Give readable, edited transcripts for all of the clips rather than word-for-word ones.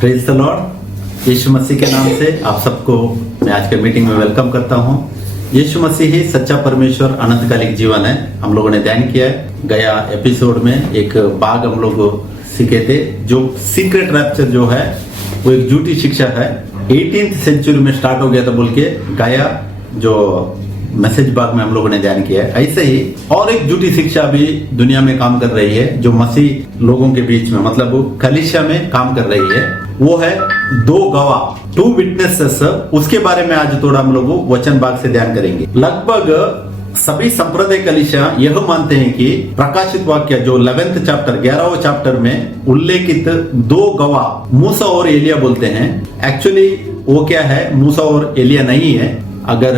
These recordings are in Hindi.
Praise the lord. यीशु मसीह के नाम से आप सबको मैं आज के मीटिंग में वेलकम करता हूं। यीशु मसीह ही सच्चा परमेश्वर अनंतकालिक जीवन है। हम लोगों ने ध्यान किया है। गया एपिसोड में एक भाग हम लोग सीखे थे, जो सीक्रेट रैप्चर जो है वो एक झूठी शिक्षा है। 18th सेंचुरी में स्टार्ट हो गया था बोल के गया जो मैसेज भाग में हम लोगों ने ध्यान किया है। ऐसे ही और एक झूठी शिक्षा भी दुनिया में काम कर रही है, जो मसीह लोगों के बीच में मतलब वो कलीसिया में काम कर रही है। वो है दो गवाह, 2 विटनेसेस। उसके बारे में आज थोड़ा हम लोग वचन भाग से ध्यान करेंगे। लगभग सभी संप्रदाय कलीसिया यह मानते हैं कि प्रकाशित वाक्य जो 11th चैप्टर 11वें चैप्टर में उल्लेखित 2 गवाह मूसा और एलिया बोलते हैं। एक्चुअली वो क्या है, मूसा और एलिया नहीं है। अगर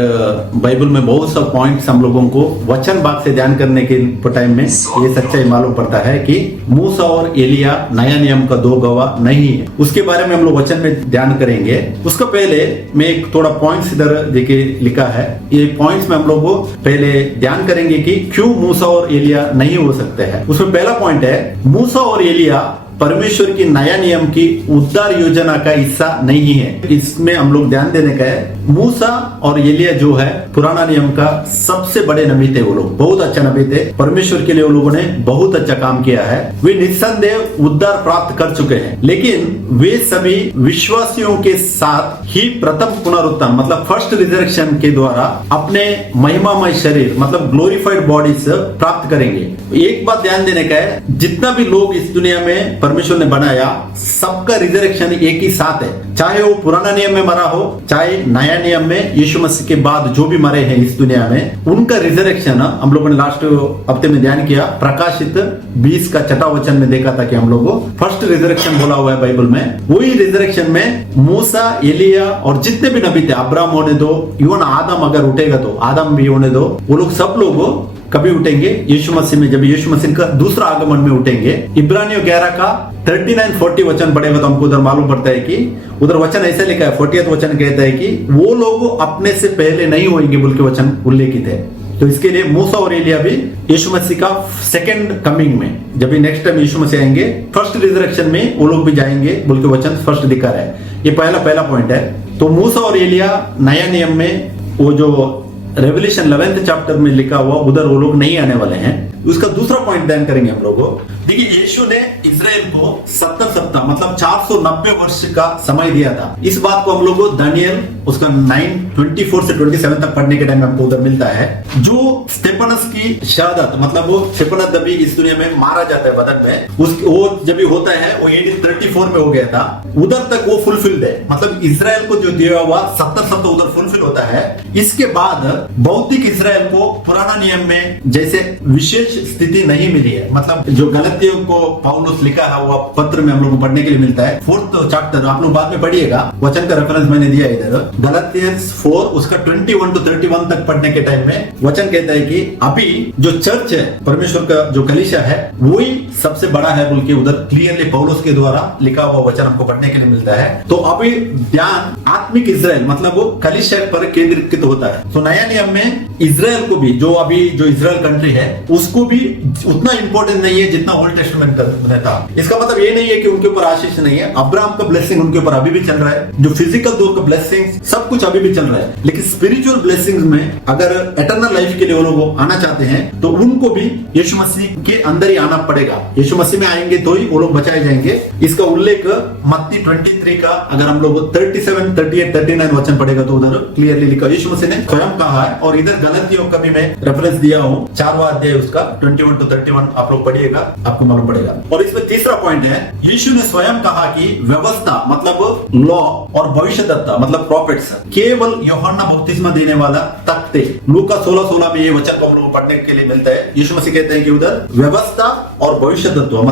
बाइबल में बहुत सा पॉइंट्स हम लोगों को वचन भाग से ध्यान करने के टाइम में ये सच्चाई मालूम पड़ता है कि मूसा और एलिया नया नियम का 2 गवाह नहीं है। उसके बारे में हम लोग वचन में ध्यान करेंगे। उसका पहले मैं एक थोड़ा पॉइंट्स इधर देखिए लिखा है। ये पॉइंट्स में हम लोग पहले ध्यान करेंगे कि क्यों मूसा और एलिया नहीं हो सकते हैं। उसमें पहला पॉइंट है, मूसा और एलिया परमेश्वर की नया नियम की उद्धार योजना का हिस्सा नहीं है। इसमें हम लोग ध्यान देने का है, मूसा और एलिया जो है पुराना नियम का सबसे बड़े नबी थे। वो लोग बहुत अच्छा नबी थे। परमेश्वर के लिए वो लोगों ने बहुत अच्छा काम किया है। वे निस्संदेह उद्धार प्राप्त कर चुके हैं, लेकिन वे सभी विश्वासियों के साथ ही प्रथम पुनरुत्थान मतलब फर्स्ट रिजरेक्शन के द्वारा अपने महिमामय शरीर मतलब ग्लोरिफाइड बॉडीज प्राप्त करेंगे। एक बात ध्यान देने का है, जितना भी लोग इस दुनिया में परमेश्वर ने बनाया सबका रिजरेक्शन एक ही साथ है। चाहे वो पुराना नियम में मरा हो, चाहे नया नियम में यीशु मसीह के बाद जो भी मरे हैं इस दुनिया में, उनका रिजरेक्शन हम लोगों ने लास्ट हफ्ते में ध्यान किया। प्रकाशित 20 का 6वां वचन में देखा था कि हम लोगों फर्स्ट रिजरेक्शन बोला हुआ है बाइबल में। वही रिजरेक्शन में मूसा, एलिया और जितने भी नबी थे, अब्राहम होने दो, इवन आदम अगर उठेगा तो आदम भी होने दो, वो लोग सब लोग कभी उठेंगे यीशु मसीह में, जब यीशु मसीह का दूसरा आगमन में उठेंगे। इब्रानियों 11 का 39-40 वचन पढ़ेगा तो हमको उधर मालूम पड़ता है कि उधर वचन ऐसे लिखा है। 40th वचन कहता है कि वो लोग अपने से पहले नहीं होंगे बोल के वचन उल्लेखित है। तो इसके लिए मूसा और एलिया भी यीशु मसीह का सेकंड कमिंग में, जब भी नेक्स्ट टाइम यीशु मसीह आएंगे फर्स्ट रिजरेक्शन में वो लोग भी जाएंगे बोल के वचन फर्स्ट दिखा रहा है। ये पहला पॉइंट है। तो मूसा और एलिया नया नियम में वो जो रेवल्यूशन 11th चैप्टर में लिखा हुआ उधर वो लोग नहीं आने वाले हैं। उसका दूसरा पॉइंट ध्यान करेंगे हम लोगों। देखिए, यीशु ने इजराइल को 70 सप्ताह मतलब 490 वर्ष का समय दिया था। इस बात को हम लोगों को दानियल उसका 9:24 से 27 तक पढ़ने के टाइम में हमको उधर मिलता है। जो स्टेफनस की शहादत मतलब वो स्टेफनस जब इस दुनिया में मारा जाता है बदन में, वो जब भी होता है वो 1834 में हो गया था। उधर तक वो फुलफिल्ड है, मतलब इजराइल को जो दिया हुआ 70 सप्ताह उधर फुलफिल होता है। इसके बाद भौतिक इजराइल को पुराना नियम में जैसे विशेष स्थिति नहीं मिली है। मतलब जो गलतियों को पौलुस लिखा है वो पत्र में हम लोग को पढ़ने के लिए मिलता है। 4th चैप्टर आप लोग बाद में पढ़िएगा, वचन का रेफरेंस मैंने दिया इधर। गलतियंस 4 उसका 21 to 31 तक पढ़ने के टाइम में वचन कहता है कि अभी जो चर्च है, परमेश्वर का जो कलीसिया है, वही सबसे बड़ा है बोल के उधर क्लियरली पौलुस के द्वारा लिखा हुआ वचन हमको पढ़ने के लिए मिलता है। तो अभी ध्यान आत्मिक इजराइल मतलब वो कलीसिया पर केंद्रित होता है। तो नया नियम में इजराइल को भी जो अभी जो इजराइल कंट्री है उसको भी उतना इंपॉर्टेंट नहीं है जितना ओल्ड टेस्टामेंट में था। इसका मतलब ये नहीं है कि उनके ऊपर आशीष नहीं है। अब्राहम का ब्लेसिंग उनके ऊपर अभी भी चल रहा है, जो फिजिकल दौर का ब्लेसिंग सब कुछ अभी भी चल रहा है। लेकिन स्पिरिचुअल ब्लेसिंग्स में अगर एटर्नल लाइफ के लिए वो लोग आना चाहते हैं तो उनको भी यीशु मसीह के अंदर ही आना पड़ेगा। यीशु मसीह में आएंगे तो ही वो लोग बचाए जाएंगे। इसका उल्लेख मत्ती 23 का अगर हम लोग 37, 38, 39 वचन पढ़ेगा तो उधर क्लियरली लिखा यीशु मसीह ने स्वयं कहा है। और इधर गलतियों का भी मैं रेफरेंस दिया हूँ, 4वां अध्याय उसका 21 to 31 आप लोग पढ़िएगा, आपको मालूम पड़ेगा। और इसमें तीसरा पॉइंट है, यीशु ने स्वयं कहा कि व्यवस्था मतलब लॉ और भविष्यद्वक्ता मतलब प्रॉफिट्स केवल यूहन्ना बपतिस्मा देने वाला तक थे। लूका 16:16 में ये वचन को हम लोग पढ़ने के लिए मिलता है। यीशु मसीह कहते हैं कि उधर व्यवस्था और भविष्यद्वक्ता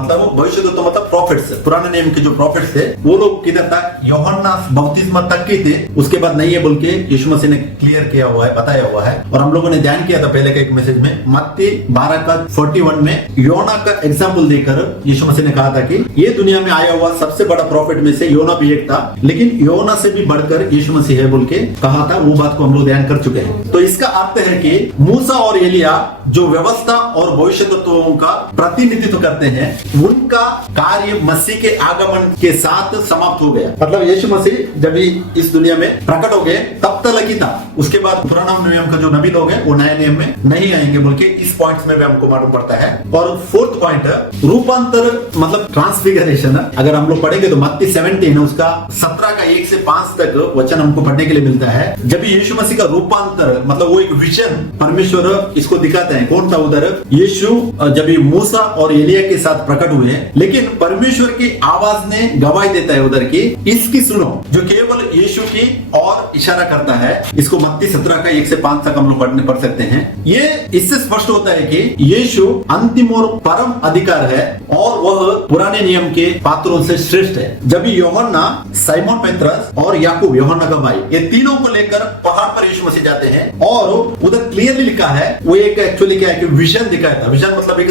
मतलब प्रॉफिट्स, पुराने नियम के जो प्रॉफिट्स थे वो लोग किधर तक, यूहन्ना बपतिस्मा तक के थे, उसके बाद नहीं है बोल के यीशु मसीह ने क्लियर किया हुआ है, बताया हुआ है। और हम लोगों ने ध्यान किया था पहले का एक मैसेज में, मत्ती 12 का 41 में योना का एग्जाम्पल देकर यीशु मसीह ने कहा था कि ये दुनिया में आया हुआ सबसे बड़ा प्रॉफिट में से योना भी एक था। लेकिन योना से भी बढ़कर यीशु मसीह है बोल के कहा था, वो बात को हम लोग ध्यान कर चुके हैं। तो इसका अर्थ है कि मूसा और एलिया जो व्यवस्था और भविष्यवक्ताओं का प्रतिनिधित्व करते हैं, उनका कार्य मसीह के आगमन के साथ समाप्त हो गया। मतलब यीशु मसीह जब इस दुनिया में प्रकट हो गए तब तक लगी था, उसके बाद पुराना नियम का जो नबी लोग हैं वो नए नियम में नहीं आएंगे बोल के इस पॉइंट्स में भी हमको मालूम पड़ता है। और फोर्थ पॉइंट रूपांतर मतलब ट्रांसफिगरेशन। अगर हम लोग पढ़ेंगे तो मत्ती 17 उसका 17 का 1 से 5 तक वचन हमको पढ़ने के लिए मिलता है। जब यीशु मसीह का रूपांतर मतलब वो एक विजन परमेश्वर इसको दिखाते हैं। कौन था उधर? यीशु जब मूसा और एलिया के साथ प्रकट हुए, लेकिन परमेश्वर की आवाज ने गवाही देता है उधर की, इसकी सुनो, जो केवल यीशु की और इशारा करता है। इसको मत्ती 17 का 1 से 5 तक हम लोग पढ़ सकते हैं। ये इससे स्पष्ट होता है कि यीशु अंतिम और परम अधिकार है और वह पुराने नियम के पात्रों से श्रेष्ठ है। जब यूहन्ना, साइमन पेत्रस और याकूब, यूहन्ना का भाई, ये तीनों को लेकर पहाड़ पर यीशु मसीह जाते हैं और उधर क्लियरली लिखा है, वो एक एक्चुअली क्या है कि विजन दिखाया था। विजन मतलब एक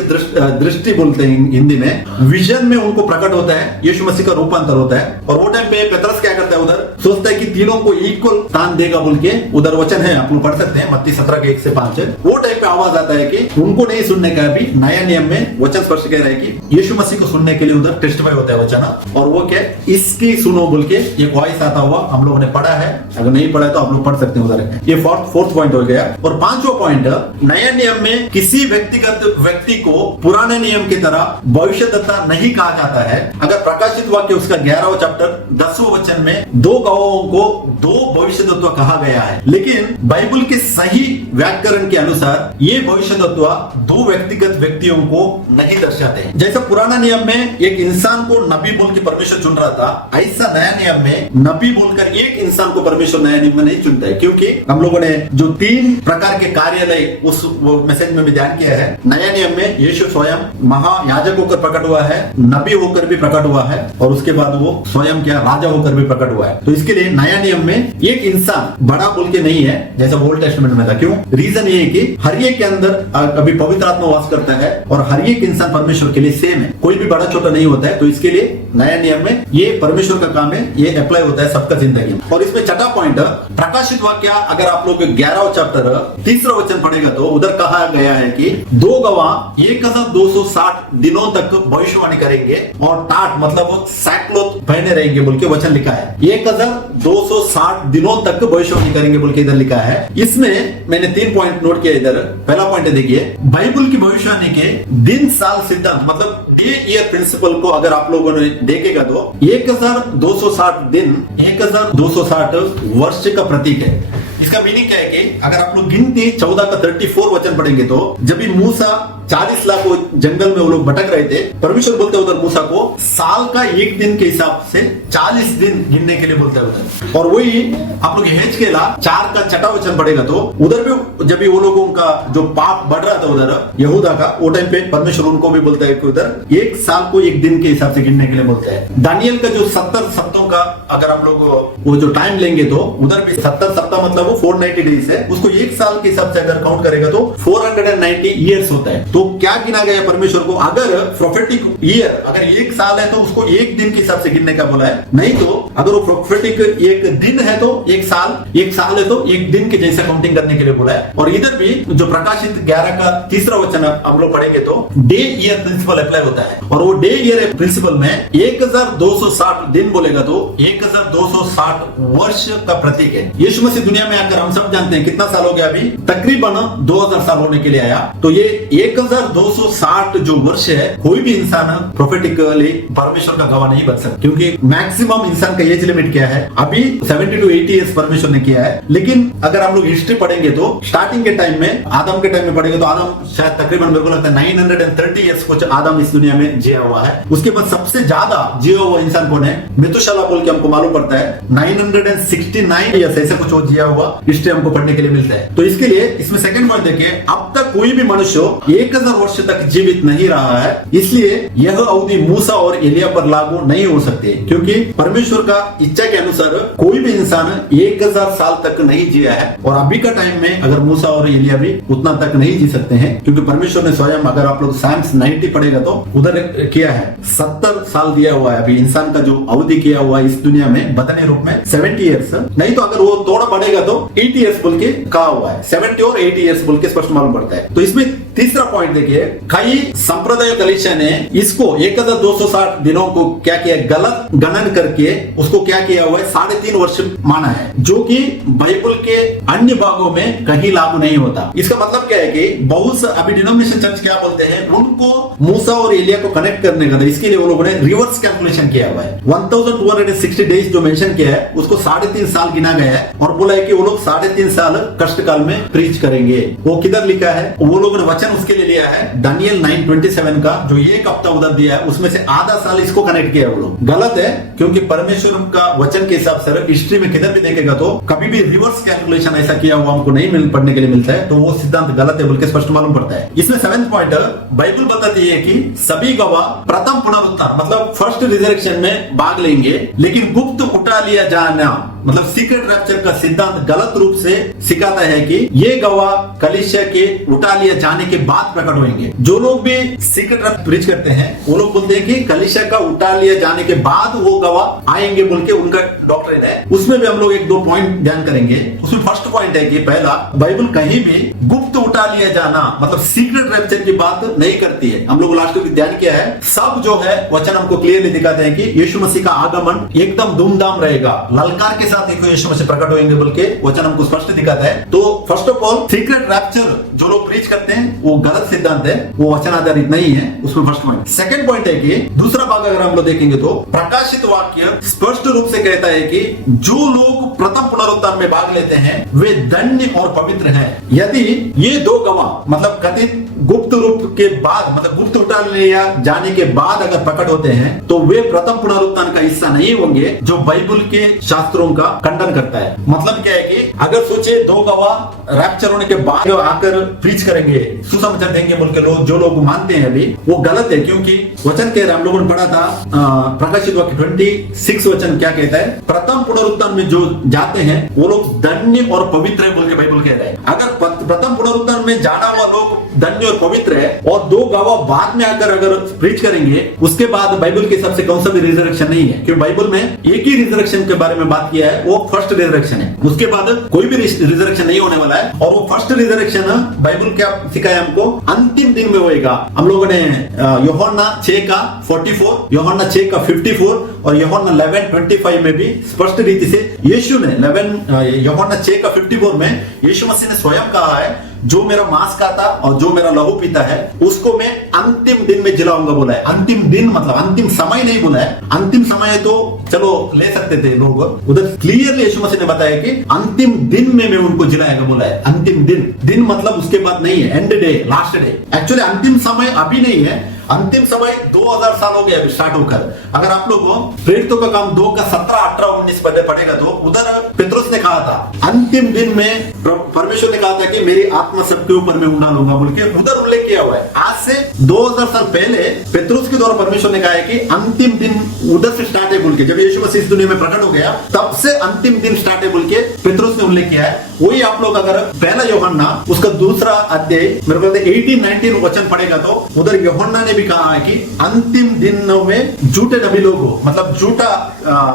दृष्टि बोलते हैं हिंदी में। विजन में उनको प्रकट होता है, यीशु मसीह का रूपांतर होता है। और वो टाइम पे पेत्रस क्या करता है, उधर सोचता है कि तीनों को इक्वल स्थान देगा बोल के, उधर वचन है, आप लोग पढ़ सकते हैं मत्ती 17 के 1 से 5। वो टाइम पे आवाज आता है कि उनको नहीं सुनने का। अभी नया नियम में वचन स्पष्ट कह रहा है कि यीशु मसीह को सुनने के लिए उधर टेस्टिफाई होता है वचन, और वो क्या इसकी सुनो बोल के एक वॉइस आता हुआ हम लोगों ने पढ़ा है। अगर नहीं पढ़ा है तो आप लोग पढ़ सकते हैं उधर। ये फोर्थ पॉइंट हो गया। और पांचवा पॉइंट, नया नियम में किसी व्यक्तिगत व्यक्ति को पुराने नियम की तरह भविष्यद्वक्ता नहीं कहा जाता है। अगर प्रकाशित वाक्य उसका 11वां चैप्टर 10वां वचन में 2 गवाहों को 2 भविष्यद्वक्ता कहा गया है, लेकिन बाइबल के सही व्याकरण के अनुसार ये भविष्यद्वक्ता 2 व्यक्तिगत व्यक्तियों को नहीं दर्शाते हैं। जैसे पुराना नियम में एक इंसान को नबी बोल के परमेश्वर चुन रहा था, ऐसा नया नियम में नबी बोलकर एक इंसान को परमेश्वर नया नियम में नहीं चुनता है। क्योंकि हम लोगों ने जो 3 प्रकार के कार्यालय उस मैसेज में भी ध्यान किया है। नया नियम में यीशु स्वयं महायाजक होकर प्रकट हुआ है, नबी होकर भी प्रकट हुआ है, और उसके बाद वो स्वयं क्या राजा होकर भी प्रकट हुआ है। तो इसके लिए नया नियम में एक इंसान बड़ा बोल के नहीं है जैसा ओल्ड टेस्टामेंट में था। क्यों? रीजन ये है कि हर एक के अंदर अभी पवित्र आत्मा वास करता है और हर एक इंसान परमेश्वर के लिए सेम है, कोई भी बड़ा छोटा नहीं होता है। तो इसके लिए नया नियम में ये परमेश्वर का काम है, ये अप्लाई होता है सबका जिंदगी में। और इसमें छठा पॉइंट, प्रकाशित वाक्य अगर आप लोग 11वां चैप्टर 3रा वचन पढ़ेगा तो उधर कहा गया है कि 2 गवाह 1260 दिनों तक भविष्यवाणी करेंगे और टाट मतलब सैकलोथ पहने रहेंगे बोल के वचन लिखा है। 1260 दिनों तक भविष्यवाणी करेंगे बोल के इधर लिखा है। इसमें मैंने 3 पॉइंट नोट किया इधर। पहला पॉइंट देखिए, बाइबल की भविष्यवाणी के दिन साल सिद्धांत मतलब डे ईयर प्रिंसिपल को अगर आप लोगों ने देखेगा तो 1260 दिन 1260 वर्ष का प्रतीक है। इसका मीनिंग क्या है कि अगर आप लोग गिनती 14 का 34 वचन पढ़ेंगे तो जब मूसा 40 लाख वो जंगल में वो लोग भटक रहे थे, परमेश्वर बोलते हैं उधर मूसा को साल का 1 दिन के हिसाब से 40 दिन गिनने के लिए बोलते हैं उधर। और वही आप लोग हेजकेला 4 का 6वां वचन पढ़ेगा तो उधर भी जब भी वो लोगों का जो पाप बढ़ रहा था उधर यहूदा का, वो टाइम पे परमेश्वर उनको भी बोलता है कि उधर 1 साल को 1 दिन के हिसाब से गिनने के लिए बोलते हैं। दानियल का जो 70 सप्ताहों का अगर हम लोग वो जो टाइम लेंगे तो उधर भी 70 सप्ताह मतलब वो 490 डेज है, उसको 1 साल के हिसाब से अगर काउंट करेगा तो 490 ईयर्स होता है। तो क्या गिना गया परमेश्वर को? अगर प्रोफेटिक ईयर अगर 1 साल है तो उसको 1 दिन के हिसाब से गिनने का बोला है, नहीं तो अगर वो प्रोफेटिक 1 दिन है तो 1 साल है तो 1 दिन के जैसा काउंटिंग करने के लिए बोला है। और इधर भी जो प्रकाशित 11 का 3रा वचन हम लोग पढ़ेंगे तो डे ईयर प्रिंसिपल अप्लाई होता है। और वो डे ईयर प्रिंसिपल में 1260 दिन बोलेगा तो 1260 वर्ष का प्रतीक है। यीशु मसीह दुनिया में आकर हम सब जानते हैं कितना साल हो गया, अभी तकरीबन 2000 साल होने के लिए आया। तो ये 1260 जो वर्ष है, कोई भी इंसान प्रोफेटिकली परमेश्वर का गवाह नहीं बन सकता, क्योंकि मैक्सिमम इंसान का एज लिमिट क्या है? अभी 70 to 80 ईयर्स परमेश्वर ने किया है। लेकिन अगर हम लोग हिस्ट्री पढ़ेंगे तो स्टार्टिंग के टाइम में आदम के टाइम में पढ़ेंगे तो आदम शायद तकरीबन मेरे को लगता है 930 ईयर्स कुछ आदम इस दुनिया में जिया हुआ है। उसके बाद सबसे ज्यादा जिया हुआ इंसान कौन है? मेतुशला बोल के हमको मालूम पड़ता है 969 ईयर्स ऐसे कुछ वो जिया हुआ हिस्ट्री हमको पढ़ने के लिए मिलता है। तो इसके लिए इसमें सेकंड पॉइंट देखिए, अब तक कोई भी मनुष्य 1000 वर्ष तक जीवित नहीं रहा है, इसलिए यह अवधि मूसा और एलिया पर लागू नहीं हो सकती, क्योंकि परमेश्वर का इच्छा के अनुसार कोई भी इंसान 1000 साल तक नहीं जिया है। और अभी का टाइम में अगर मूसा और एलिया भी उतना तक नहीं जी सकते हैं, क्योंकि परमेश्वर ने स्वयं अगर आप लोग साइंस 90 पढ़ेगा तो उधर किया है 70 साल दिया हुआ है। अभी इंसान का जो अवधि किया हुआ है इस दुनिया में पत्नी रूप में 70 ईयर्स, नहीं तो अगर वो थोड़ा बढ़ेगा तो 80 ईयर्स बोल के कहा हुआ है। 70 और 80 ईयर्स बोल के स्पष्ट मालूम पड़ता है। तो इसमें तीसरा पॉइंट देखिए, कई संप्रदाय कलीसिया ने इसको 1260 दिनों को क्या किया, गलत गणन करके उसको क्या किया हुआ है, 3.5 वर्ष माना है, जो कि बाइबल के अन्य भागों में कहीं लागू नहीं होता। इसका मतलब क्या है कि बहुत अभी डिनोमिनेशन चर्च क्या बोलते हैं, उनको मूसा और एलिया को कनेक्ट करने का था, इसके लिए वो लोगों ने रिवर्स कैलकुलेशन किया हुआ है। 1260 डेज जो मेंशन किया है उसको 3.5 साल गिना गया है और बोला है कि वो लोग 3.5 साल कष्ट काल में प्रीच करेंगे। वो किधर लिखा है, वो लोगों ने वचन उसके लिए लिया है दानियल 9:27 का, जो एक हफ्ता उधर दिया है उसमें से आधा साल इसको कनेक्ट किया है। वो लोग गलत है, क्योंकि परमेश्वर का वचन के हिसाब से हिस्ट्री में किधर भी देखेगा तो कभी भी रिवर्स कैलकुलेशन ऐसा किया हुआ हमको नहीं पढ़ने के लिए मिलता है, तो वो सिद्धांत गलत है बोल के स्पष्ट मालूम पड़ता है। इसमें 7th पॉइंट बाइबल बताती है कि सभी गवाह प्रथम पुनरुत्थान मतलब फर्स्ट रिजरेक्शन में भाग लेंगे, लेकिन गुप्त उठा लिया जाना मतलब सीक्रेट रैप्चर का सिद्धांत गलत रूप से सिखाता है कि ये गवाह कलीसिया के उठा लिया जाने के बाद प्रकट होंगे। जो लोग भी सीक्रेट रैप्चर प्रीच करते हैं वो लोग बोलते हैं कि कलीसिया का उठा लिया जाने के बाद वो गवाह आएंगे बोल के उनका डॉक्ट्रिन है। उसमें भी हम लोग 1-2 पॉइंट ध्यान करेंगे। उसमें फर्स्ट पॉइंट है कि पहला, बाइबल कहीं भी गुप्त उठा लिया जाना मतलब सीक्रेट रैप्चर की बात नहीं करती है। हम लोग लास्ट में ध्यान किया है, सब जो है वचन हमको क्लियरली दिखाते हैं कि यीशु मसीह का आगमन एकदम धूमधाम रहेगा, ललकार के साथ यीशु मसीह प्रकट होंगे बोल के वचन हमको स्पष्ट दिखाता है। तो first of all secret rapture जो लोग प्रीच करते हैं वो गलत सिद्धांत है, वो वचन आधारित नहीं है। उसमें फर्स्ट पॉइंट। सेकंड पॉइंट है कि दूसरा भाग अगर हम लोग देखेंगे तो प्रकाशित वाक्य स्पष्ट रूप से कहता है कि जो लोग प्रथम पुनरुत्थान में भाग लेते हैं वे धन्य और पवित्र हैं। यदि ये 2 गवाह मतलब कथित गुप्त रूप के बाद मतलब गुप्त उठा लिया जाने के बाद अगर प्रकट होते हैं तो वे प्रथम पुनरुत्थान का हिस्सा नहीं होंगे, जो बाइबल के शास्त्रों का खंडन करता है। मतलब क्या है कि अगर सोचे 2 गवाह रैप्चर होने के बाद आकर प्रीच करेंगे, सुसमाचार देंगे बोल के लोग जो लोग मानते हैं अभी, वो गलत है। क्योंकि वचन कह रहे हम लोगों ने पढ़ा था प्रकाशित वाक्य 26 वचन क्या कहता है, प्रथम पुनरुत्थान में जो जाते हैं वो लोग धन्य और पवित्र है बोल के बाइबल कह रहा है। अगर प्रथम पुनरुत्थान में जाना हुआ लोग धन्य और पवित्र है और 2 गवाह बाद में आकर अगर प्रीच करेंगे, उसके बाद बाइबल के हिसाब से कौन सा भी रिजरेक्शन नहीं है। क्योंकि बाइबल में एक ही रिजरेक्शन के बारे में बात किया है, वो फर्स्ट रिजरेक्शन है। उसके बाद कोई भी रिजरेक्शन नहीं होने वाला है। और वो फर्स्ट रिजरेक्शन बाइबल क्या सिखाया हमको, अंतिम दिन में होएगा। हम लोगों ने यूहन्ना 6 का 44, यूहन्ना 6 का 54 और यूहन्ना 11:25 में भी स्पष्ट रीति से यीशु ने यूहन्ना 6 का 54 में यीशु मसीह ने स्वयं कहा है, जो मेरा मांस खाता और जो मेरा लहू पीता है उसको मैं अंतिम दिन में जिलाऊंगा बोला है। अंतिम दिन मतलब अंतिम समय नहीं बोला है। अंतिम समय तो चलो ले सकते थे लोग, उधर क्लियरली यीशु मसीह ने बताया कि अंतिम दिन में मैं उनको जिलाएगा बोला है। अंतिम दिन मतलब उसके बाद नहीं है, and day, last day. Actually अंतिम समय अभी नहीं है, अंतिम समय 2000 साल हो गया अभी स्टार्ट होकर। अगर आप लोग प्रेरितों का काम 2 का 17, 18, 19 पढ़े पढ़ेगा तो उधर पेत्रुस ने कहा था अंतिम दिन में परमेश्वर ने कहा था कि मेरी आत्मा सबके ऊपर मैं उंडालूंगा बोल के उधर उल्लेख किया हुआ है। आज से 2000 साल पहले पेत्रुस के द्वारा परमेश्वर ने कहा है कि अंतिम दिन उधर से स्टार्ट है बोल के, जब यीशु मसीह इस दुनिया में प्रकट हो गया तब से अंतिम दिन स्टार्ट है बोल के पेत्रुस ने उल्लेख किया है। वही आप लोग अगर पहला यूहन्ना उसका 2 अध्याय मेरे को 18-19 वचन पढ़ेगा तो उधर यूहन्ना ने भी कहा है कि अंतिम दिनों में झूठे नबी लोग हो मतलब झूठा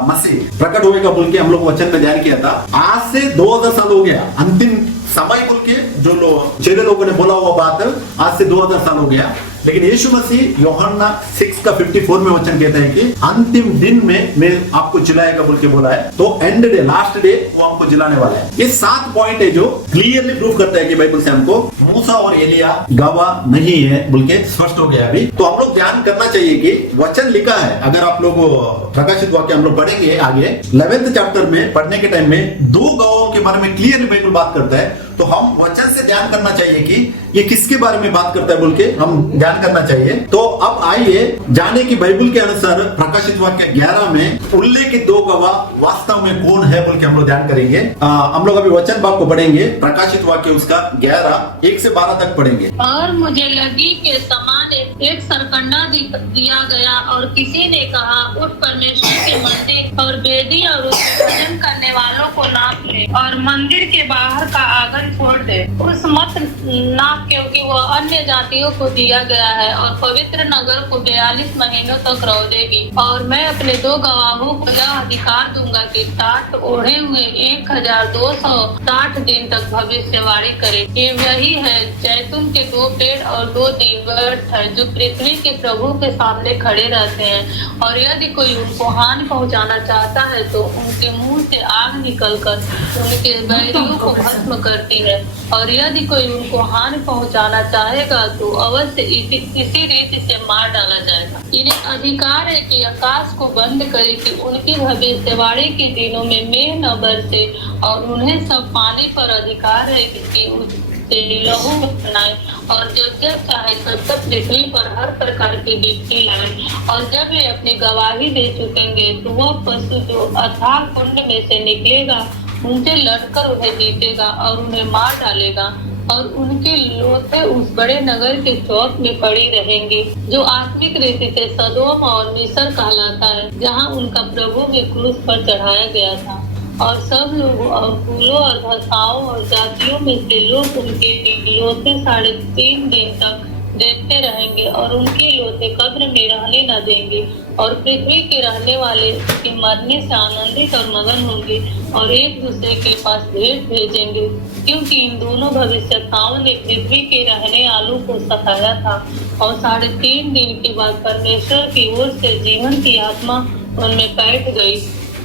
मसीह प्रकट होगा बोल के हम लोग वचन में ध्यान किया था। आज से 2000 साल हो गया अंतिम समय बोल के जो लोग 6 लोगों ने बोला हुआ बात आज से 2000 साल हो गया। लेकिन यीशु मसीह यूहन्ना 6 का 54 में वचन कहता है कि अंतिम दिन में मैं आपको जिलाएगा बोल के बोला है। तो एंड डे, लास्ट डे वो हमको जिलाने वाला है। ये 7 पॉइंट है जो क्लियरली प्रूव करता है कि बाइबल से हमको मूसा और एलिया गवाह नहीं है बोल के स्पष्ट हो गया अभी। तो हम लोग ध्यान करना चाहिए कि वचन लिखा है। अगर आप लोग प्रकाशित वाक्य हम लोग पढ़ेंगे आगे 11th चैप्टर में पढ़ने के टाइम में 2 गवाहों के बारे में क्लियरली बाइबल बात करता है। तो हम वचन से ध्यान करना चाहिए कि ये किसके बारे में बात करता है बोल के हम ध्यान करना चाहिए। तो अब आइए जाने की बाइबल के अनुसार प्रकाशित वाक्य 11 में उल्लेखित 2 गवाह वास्तव में कौन है बोल के हम लोग ध्यान करेंगे। हम लोग अभी वचन भाग को पढ़ेंगे। प्रकाशित वाक्य उसका 11 1 से 12 तक पढ़ेंगे। और मुझे लगी के समान एक सरकंडा दिया गया और किसी ने कहा उठ परमेश्वर के मंदिर और वेदी और उसमें भजन करने वालों को नाप ले और मंदिर के बाहर का आंगन छोड़ दे। उस मत ना, क्योंकि वह अन्य जातियों को दिया गया है और पवित्र नगर को 42 महीनों तक रौदेगी। और मैं अपने 2 गवाहों को यह अधिकार दूंगा कि टाट ओढ़े हुए 1260 दिन तक भविष्यवाणी करे। ये वही है जैतून के 2 पेड़ और 2 दीवट है जो पृथ्वी के प्रभु के सामने खड़े रहते हैं। और यदि कोई उनको हानि पहुंचाना चाहता है तो उनके मुंह से आग निकलकर उनके बैरियों को भस्म करती है। और यदि कोई उनको हानि पहुंचाना चाहेगा तो अवश्य इसी रीति से मार डाला जाएगा। इन्हें अधिकार है कि आकाश को बंद करे कि उनकी भविष्यवाणी के दिनों में मेघ न बरसे, और उन्हें सब पानी पर अधिकार है कि उससे लहू बनाए, और जब चाहे तब पृथ्वी पर हर प्रकार की विपत्ति लाए। और जब वे अपनी गवाही दे चुकेंगे तो वह पशु जो अथाह कुंड में से निकलेगा उनसे लड़कर उन्हें जीतेगा और उन्हें मार डालेगा। और उनके लोथे उस बड़े नगर के चौक में पड़ी रहेंगी जो आत्मिक रीति से सदोम और मिस्र कहलाता है, जहाँ उनका प्रभु भी क्रूस पर चढ़ाया गया था। और सब लोगों और कुलों और भाषाओं और जातियों में से लोग उनके लोथे 3.5 दिन तक देखते रहेंगे और उनके लोथे कब्र में रहने न देंगे। और पृथ्वी के रहने वाले के मरने से आनंदित और मगन होंगे और एक दूसरे के पास भेंट भेजेंगे, क्योंकि इन दोनों भविष्यताओं ने पृथ्वी के रहने वालों को सताया था। और 3.5 दिन के बाद परमेश्वर की ओर से जीवन की आत्मा उनमें बैठ गई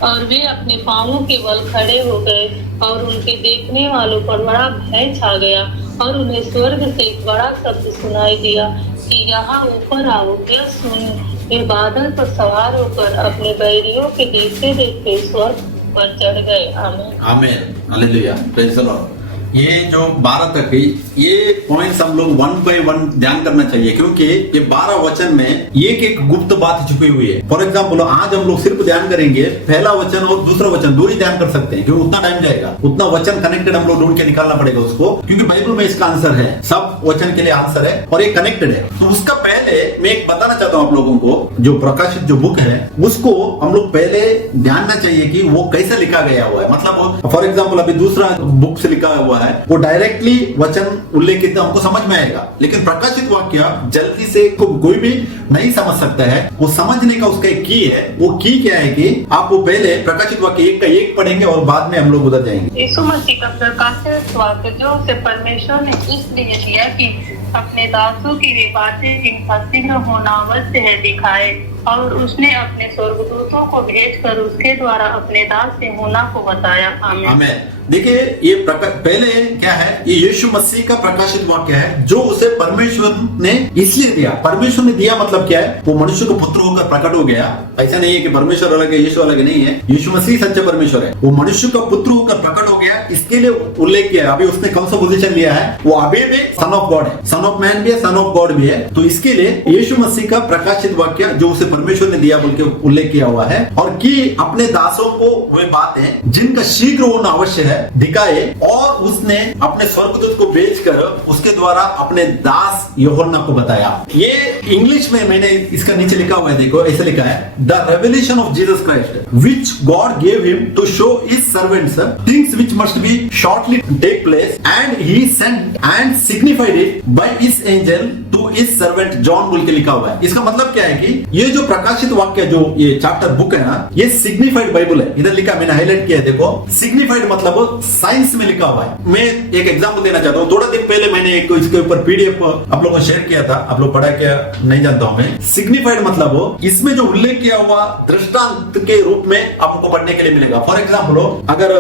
और वे अपने पांवों के बल खड़े हो गए। और उनके देखने वालों पर बड़ा भय छा गया और उन्हें स्वर्ग से एक बड़ा शब्द सुनाई दिया कि यहाँ ऊपर आओ। क्या सुन, वे बादल पर सवार होकर अपने बैरियों के देखते देखते स्वर्ग पर चढ़ गए। आमीन आमीन हालेलुया, प्रेज़ द लॉर्ड। ये जो 12 तक है, ये पॉइंट्स हम लोग 1 by 1 ध्यान करना चाहिए, क्योंकि ये 12 वचन में एक एक गुप्त बात छुपी हुई है। फॉर एग्जाम्पल आज हम लोग सिर्फ ध्यान करेंगे पहला वचन और दूसरा वचन, 2 ही ध्यान कर सकते हैं क्योंकि उतना टाइम जाएगा। उतना वचन कनेक्टेड हम लोग ढूंढ के निकालना पड़ेगा उसको, क्योंकि बाइबल में इसका आंसर है, सब वचन के लिए आंसर है और ये कनेक्टेड है। तो उसका पहले मैं एक बताना चाहता हूँ आप लोगों को, जो प्रकाशित जो बुक है उसको हम लोग पहले ध्यानना चाहिए कि वो कैसे लिखा गया हुआ है। मतलब फॉर एग्जाम्पल अभी दूसरा बुक से लिखा हुआ है, वो डायरेक्टली वचन उल्लेखित हमको समझ में आएगा, लेकिन प्रकाशित वाक्य जल्दी से कोई भी नहीं समझ सकता है। वो समझने का उसका एक की है। वो की क्या है कि आप वो पहले प्रकाशित वाक्य 1 का 1 पढ़ेंगे और बाद में हम लोग उधर जाएंगे। यीशु मसीह का प्रकाशित वाक्य जो उसे परमेश्वर ने इसलिए दिया कि अपने दासों की वे बातें जिनका शीघ्र होना अवश्य है दिखाए। और उसने अपने स्वर्गदूतों को भेजकर उसके द्वारा अपने दास से होना को बताया। आमीन। देखिए ये पहले क्या है, ये यीशु मसीह का प्रकाशित वाक्य है जो उसे परमेश्वर ने इसलिए दिया। परमेश्वर ने दिया मतलब क्या है, वो मनुष्य को पुत्र होकर प्रकट हो गया। ऐसा नहीं है कि परमेश्वर अलग है यीशु अलग नहीं है, यीशु मसीह सच्चा परमेश्वर है। वो मनुष्य का पुत्र होकर प्रकट हो गया, इसके लिए उल्लेख किया है। अभी उसने कौन सा पोजीशन लिया है, वो अभी भी सन ऑफ गॉड है, सन ऑफ मैन भी है, सन ऑफ गॉड भी है। तो इसके लिए यीशु मसीह का प्रकाशित वाक्य जो उसे परमेश्वर ने दिया बोल के उल्लेख किया हुआ है, और कि अपने दासों को वे बातें जिनका शीघ्र होना अवश्य है दिखाए। और उसने अपने स्वर्गदूत को भेजकर उसके द्वारा अपने दास यूहन्ना को बताया। ये इंग्लिश में मैंने इसका नीचे लिखा हुआ है, देखो ऐसे लिखा है, the revelation of Jesus Christ which God gave him to show his servants things which must be shortly take place and he sent and signified it by his angel to his servant John बोल के लिखा हुआ है। इसका मतलब क्या है कि ये जो प्रकाशित वाक्य जो ये चैप्टर बुक है ना, ये सिग्निफाइड बाइबल है। इधर लिखा, मैंने हाईलाइट किया है, देखो सिग्निफाइड मतलब साइंस में लिखा हुआ है। मैं एक एग्जांपल देना चाहता हूँ। थोड़ा दिन पहले मैंने एक इसके ऊपर पीडीएफ आप लोगों को शेयर किया था, आप लोग पढ़ा क्या नहीं जानता हूं मैं। सिग्निफाइड मतलब इसमें जो उल्लेख किया हुआ दृष्टांत के रूप में आपको पढ़ने के लिए मिलेगा। फॉर एग्जाम्पल अगर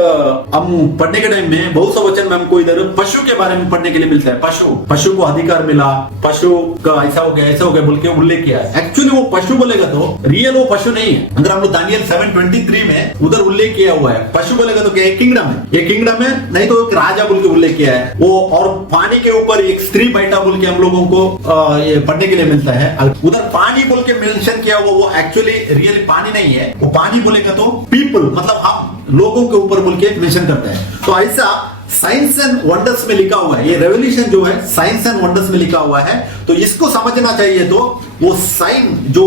हम पढ़ने के टाइम में बहुत सा वचन में हमको इधर पशु के बारे में पढ़ने के लिए मिलता है। पशु को अधिकार मिला, पशु का ऐसा हो गया बोल के उल्लेख किया है। एक्चुअली वो पशु बोलेगा तो रियल वो पशु नहीं है। अगर हम लोग दानियल 7:23 में उधर उल्लेख किया हुआ है, पशु बोलेगा तो क्या एक किंगडम है, ये किंगडम है, नहीं तो एक राजा बोल के उल्लेख किया है वो। और पानी के ऊपर एक स्त्री बैठा बोल के हम लोगों को ये पढ़ने के लिए मिलता है। उधर पानी बोल के मेंशन किया हुआ, वो एक्चुअली रियली पानी नहीं है। वो पानी बोलेगा तो पीपल मतलब हम लोगों के ऊपर बोल के मेंशन करता है। तो ऐसा साइंस एंड वंडर्स में लिखा हुआ है। ये रेवोल्यूशन जो है साइंस एंड वंडर्स में लिखा हुआ है, तो इसको समझना चाहिए। तो वो साइन जो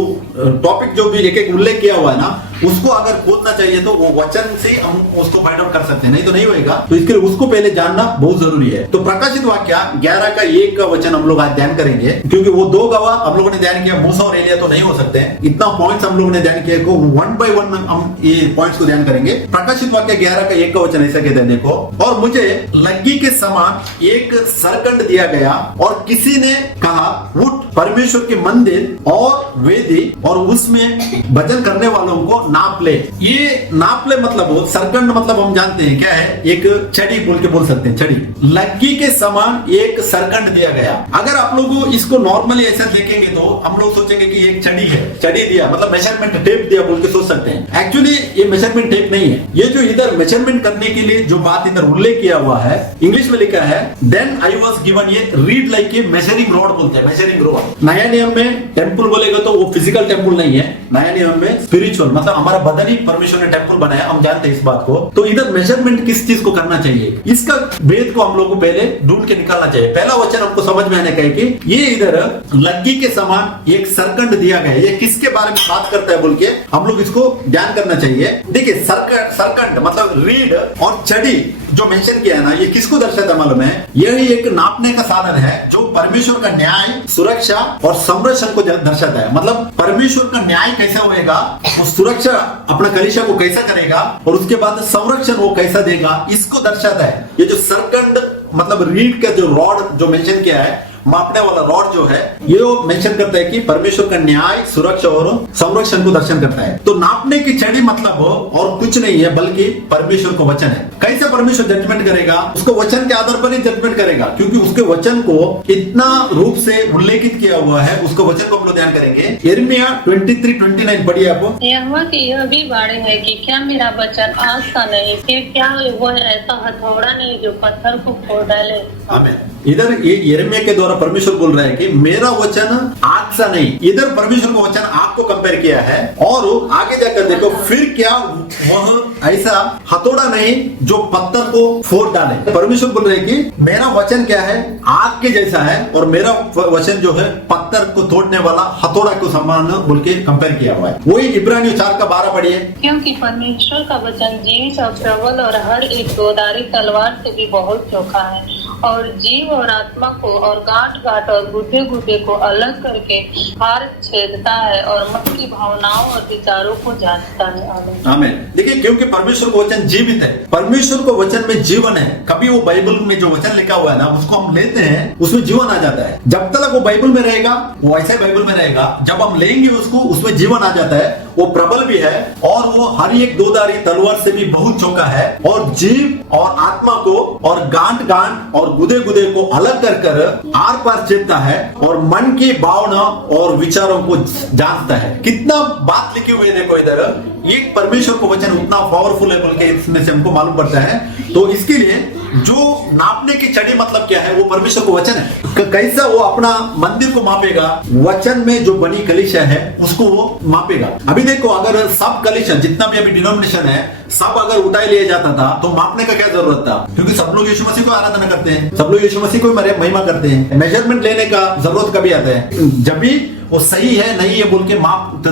टॉपिक जो भी एक एक उल्लेख किया हुआ है ना, उसको अगर खोदना चाहिए तो वो वचन से हम उसको फाइंड आउट कर सकते हैं, नहीं तो नहीं होएगा। तो इसके लिए उसको पहले जानना बहुत जरूरी है। तो प्रकाशित वाक्य 11 का 1 का वचन हम लोग आज ध्यान करेंगे, क्योंकि वो 2 गवाह हम लोगों ने ध्यान किया, मूसा और एलिया तो नहीं हो सकते हैं। इतना पॉइंट्स हम लोगों ने ध्यान किया, को 1 by 1 हम ये पॉइंट्स को ध्यान करेंगे। प्रकाशित वाक्य 11 का 1 का वचन ऐसा कहते हैं, देखो, और मुझे लग्गी के समान एक सरकंड दिया गया और किसी ने कहा, उठ, परमेश्वर के मंदिर और वेदी और उसमें भजन करने वालों को नाप ले। ये नाप ले मतलब वो सरकंड मतलब हम जानते हैं क्या है, एक छड़ी बोल सकते हैं, छड़ी। लग्गी के समान एक सरकंड दिया गया। अगर आप लोग इसको नॉर्मली ऐसा देखेंगे तो हम लोग सोचेंगे कि एक छड़ी है, छड़ी दिया मतलब मेजरमेंट टेप दिया बोल के सोच सकते हैं। एक्चुअली ये मेजरमेंट टेप नहीं है। ये जो इधर मेजरमेंट करने के लिए जो बात इधर उल्लेख किया हुआ है, इंग्लिश में लिखा है, देन आई वाज गिवन, ये read like a measuring rod बोलते हैं, मेजरिंग रॉड। नया नियम में टेम्पल बोलेगा तो वो फिजिकल टेम्पल नहीं है, नया नियम में स्पिरिचुअल मतलब हमारा बदन ही परमेश्वर ने टेम्पल बनाया, हम जानते हैं इस बात को। तो इधर मेजरमेंट किस चीज को करना चाहिए, इसका भेद को हम लोग को पहले ढूंढ के निकालना चाहिए। पहला वचन हमको समझ में आने का है कि ये इधर लग्गी के समान एक सरकंड दिया गया, ये किसके बारे में बात करता है बोल के हम लोग इसको ध्यान करना चाहिए। देखिए सरकंड मतलब रीड और छड़ी जो मेंशन किया है ना, ये किसको दर्शाता है मालूम है? यही एक नापने का साधन है जो परमेश्वर का न्याय, सुरक्षा और संरक्षण को दर्शाता है। मतलब परमेश्वर का न्याय कैसा होएगा, वो सुरक्षा अपना कलीसिया को कैसा करेगा और उसके बाद संरक्षण वो कैसा देगा, इसको दर्शाता है। ये जो सरकंड मतलब रीड का जो रॉड जो मेंशन किया है, मापने वाला रॉड जो है, ये मेंशन करता है कि परमेश्वर का न्याय, सुरक्षा और संरक्षण को दर्शन करता है। तो नापने की छड़ी मतलब और कुछ नहीं है बल्कि परमेश्वर का वचन है। कैसे परमेश्वर जजमेंट करेगा, उसको वचन के आधार पर ही जजमेंट करेगा, क्योंकि उसके वचन को इतना रूप से उल्लेखित किया हुआ है। उसको वचन को हम लोग ध्यान करेंगे। यिर्मयाह 23:29 पढ़िए आप। यहोवा की यह भी वाणी है कि क्या मेरा वचन आज का नहीं, फिर क्या वह ऐसा हथौड़ा नहीं जो पत्थर को फोड़ डाले। आमीन। इधर ये यिर्मयाह के द्वारा परमेश्वर बोल रहा है कि मेरा वचन आग सा नहीं। इधर परमेश्वर का वचन आग को कंपेयर किया है, और आगे जाकर देखो, फिर क्या वह ऐसा हथौड़ा नहीं जो पत्थर को फोड़ डाले। परमेश्वर बोल रहे हैं कि मेरा वचन क्या है, आग के जैसा है, और मेरा वचन जो है पत्थर को तोड़ने वाला हथौड़ा को समान बोल के कंपेयर किया हुआ है। वही इब्रानियों 4:12 पढ़िए। क्योंकि परमेश्वर का वचन जीवित और प्रबल और हर एक दोधारी तलवार से भी बहुत चोखा है, और जीव और आत्मा को और गांठ और गुदे को अलग करके हार छेदता है और मन की भावनाओं और विचारों को जांचता है। आमीन। देखिए, क्योंकि परमेश्वर का वचन जीवित है, परमेश्वर को वचन में जीवन है। कभी वो बाइबल में जो वचन लिखा हुआ है ना, उसको हम लेते हैं, उसमें जीवन आ जाता है। जब तक वो बाइबल में रहेगा वो ऐसे बाइबल में रहेगा, जब हम लेंगे उसको, उसमें जीवन आ जाता है। वो प्रबल भी है और वो हर एक दोधारी तलवार से भी बहुत चौका है, और जीव और आत्मा को और गांठ और गुदे को अलग कर आर पार चेतता है और मन की भावना और विचारों को जानता है। कितना बात लिखी हुई है देखो इधर। ये परमेश्वर को वचन उतना पावरफुल है बोल के इसमें से हमको मालूम पड़ता है। तो इसके लिए जो नापने की छड़ी मतलब क्या है, वो परमेश्वर को वचन है। कैसा वो अपना मंदिर को मापेगा, वचन में जो बनी कलीसिया है उसको वो मापेगा। अभी देखो, अगर सब कलीसिया जितना भी अभी डिनोमिनेशन है सब अगर उठाई लिया जाता था तो मापने का क्या जरूरत था, क्योंकि सब लोग यीशु मसीह को आराधना करते हैं, सब लोग यीशु मसीह को महिमा करते हैं। मेजरमेंट लेने का जरूरत कभी आता है जब भी वो सही है नहीं है बोल के